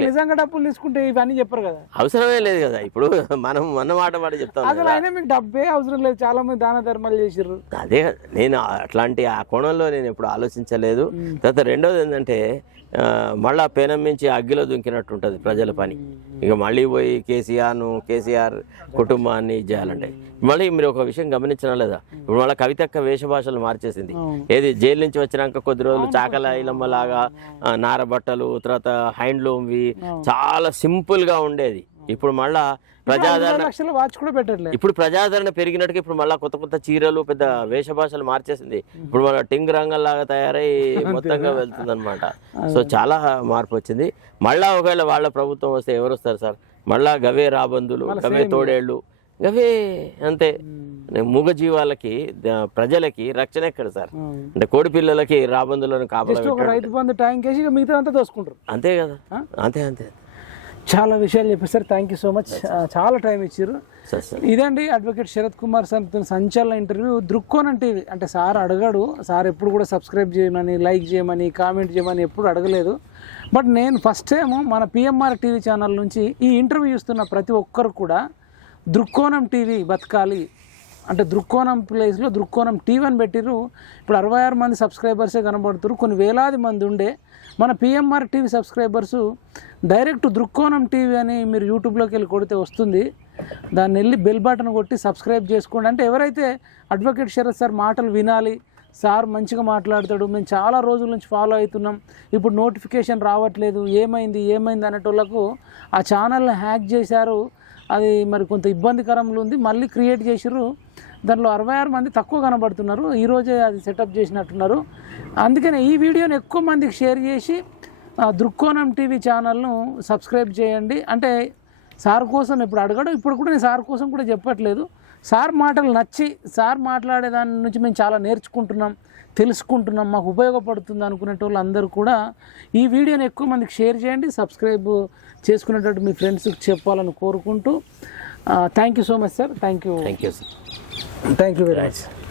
నిజంగా డబ్బులు తీసుకుంటే ఇవన్నీ చెప్పరు కదా. అవసరమే లేదు కదా. ఇప్పుడు మనం మాట చెప్తాం, అసలు అయినా మీకు డబ్బే అవసరం లేదు, చాలా మంది దాన ధర్మాలు చేసారు. అదే నేను అట్లాంటి ఆ కోణంలో నేను ఎప్పుడు ఆలోచించలేదు. తర్వాత రెండోది ఏంటంటే మళ్ళా పేనం మించి అగ్గిలో దుంకినట్టు ఉంటుంది ప్రజల పని. ఇక మళ్ళీ పోయి కేసీఆర్ కుటుంబాన్ని చేయాలంటే మళ్ళీ మీరు ఒక విషయం గమనించినా లేదా, ఇప్పుడు మళ్ళీ కవితక్క వేషభాషలు మార్చేసింది. ఏది జైలు నుంచి వచ్చినాక కొద్ది రోజులు చాకల ఇలమ్మ లాగా నార బట్టలు, తర్వాత హ్యాండ్లూమ్వి చాలా సింపుల్ గా ఉండేది. ఇప్పుడు మళ్ళా ప్రజాదరణ పెరిగినట్టుగా ఇప్పుడు మళ్ళీ కొత్త చీరలు, పెద్ద వేషభాషలు మార్చేసింది. ఇప్పుడు మళ్ళీ టింగ్ రంగంలాగా తయారై మొత్తంగా వెళ్తుంది అనమాట. సో చాలా మార్పు వచ్చింది. మళ్ళా ఒకవేళ వాళ్ళ ప్రభుత్వం వస్తే ఎవరు వస్తారు సార్? మళ్ళా గవే రాబందులు, గవే తోడేళ్లు, గవే అంతే. మూగ జీవాలకి, ప్రజలకి రక్షణ ఎక్కడ సార్? అంటే కోడి పిల్లలకి రాబందులను కాపాడాలి, అంతే కదా. అంతే చాలా విషయాలు చెప్పేసారు. థ్యాంక్ యూ సో మచ్, చాలా టైం ఇచ్చారు. ఇదండి అడ్వకేట్ శరత్ కుమార్ సార్ సంచలన ఇంటర్వ్యూ. దృక్కోణం టీవీ అంటే సార్ అడగడు, సార్ ఎప్పుడు కూడా సబ్స్క్రైబ్ చేయమని, లైక్ చేయమని, కామెంట్ చేయమని ఎప్పుడు అడగలేదు. బట్ నేను ఫస్ట్ టైం మన పిఎంఆర్ టీవీ ఛానల్ నుంచి ఈ ఇంటర్వ్యూ చూస్తున్న ప్రతి ఒక్కరు కూడా దృక్కోణం టీవీ బతకాలి అంటే దృక్కోణం ప్లేస్లో దృక్కోణం టీవీ అని పెట్టిరు. ఇప్పుడు 66 మంది సబ్స్క్రైబర్సే కనబడుతున్నారు. కొన్ని వేలాది మంది ఉండే మన పిఎంఆర్ టీవీ సబ్స్క్రైబర్సు డైరెక్ట్ దృక్కోణం టీవీ అని మీరు యూట్యూబ్లోకి వెళ్ళి కొడితే వస్తుంది, దాన్ని వెళ్ళి బెల్ బటన్ కొట్టి సబ్స్క్రైబ్ చేసుకోండి. అంటే ఎవరైతే అడ్వకేట్ శరత్ సార్ మాటలు వినాలి, సార్ మంచిగా మాట్లాడతాడు, మేము చాలా రోజుల నుంచి ఫాలో అవుతున్నాం, ఇప్పుడు నోటిఫికేషన్ రావట్లేదు, ఏమైంది అనేటోళ్ళకు ఆ ఛానల్ని హ్యాక్ చేశారు, అది మరి కొంత ఇబ్బందికరంగా ఉంది, మళ్ళీ క్రియేట్ చేసిర్రు. దాంట్లో 66 మంది తక్కువ కనబడుతున్నారు, ఈరోజే అది సెటప్ చేసినట్టున్నారు. అందుకనే ఈ వీడియోని ఎక్కువ మందికి షేర్ చేసి దృక్కోణం టీవీ ఛానల్ను సబ్స్క్రైబ్ చేయండి. అంటే సార్ కోసం ఇప్పుడు అడగడం, ఇప్పుడు కూడా నేను సార్ కోసం కూడా చెప్పట్లేదు, సార్ మాటలు నచ్చి సార్ మాట్లాడే దాని నుంచి మేము చాలా నేర్చుకుంటున్నాం, తెలుసుకుంటున్నాం, మాకు ఉపయోగపడుతుంది అనుకునేటోళ్ళు అందరూ కూడా ఈ వీడియోని ఎక్కువ మందికి షేర్ చేయండి, సబ్స్క్రైబ్ చేసుకునేటట్టు మీ ఫ్రెండ్స్కి చెప్పాలని కోరుకుంటూ thank you so much sir. Thank you thank you sir. Very much.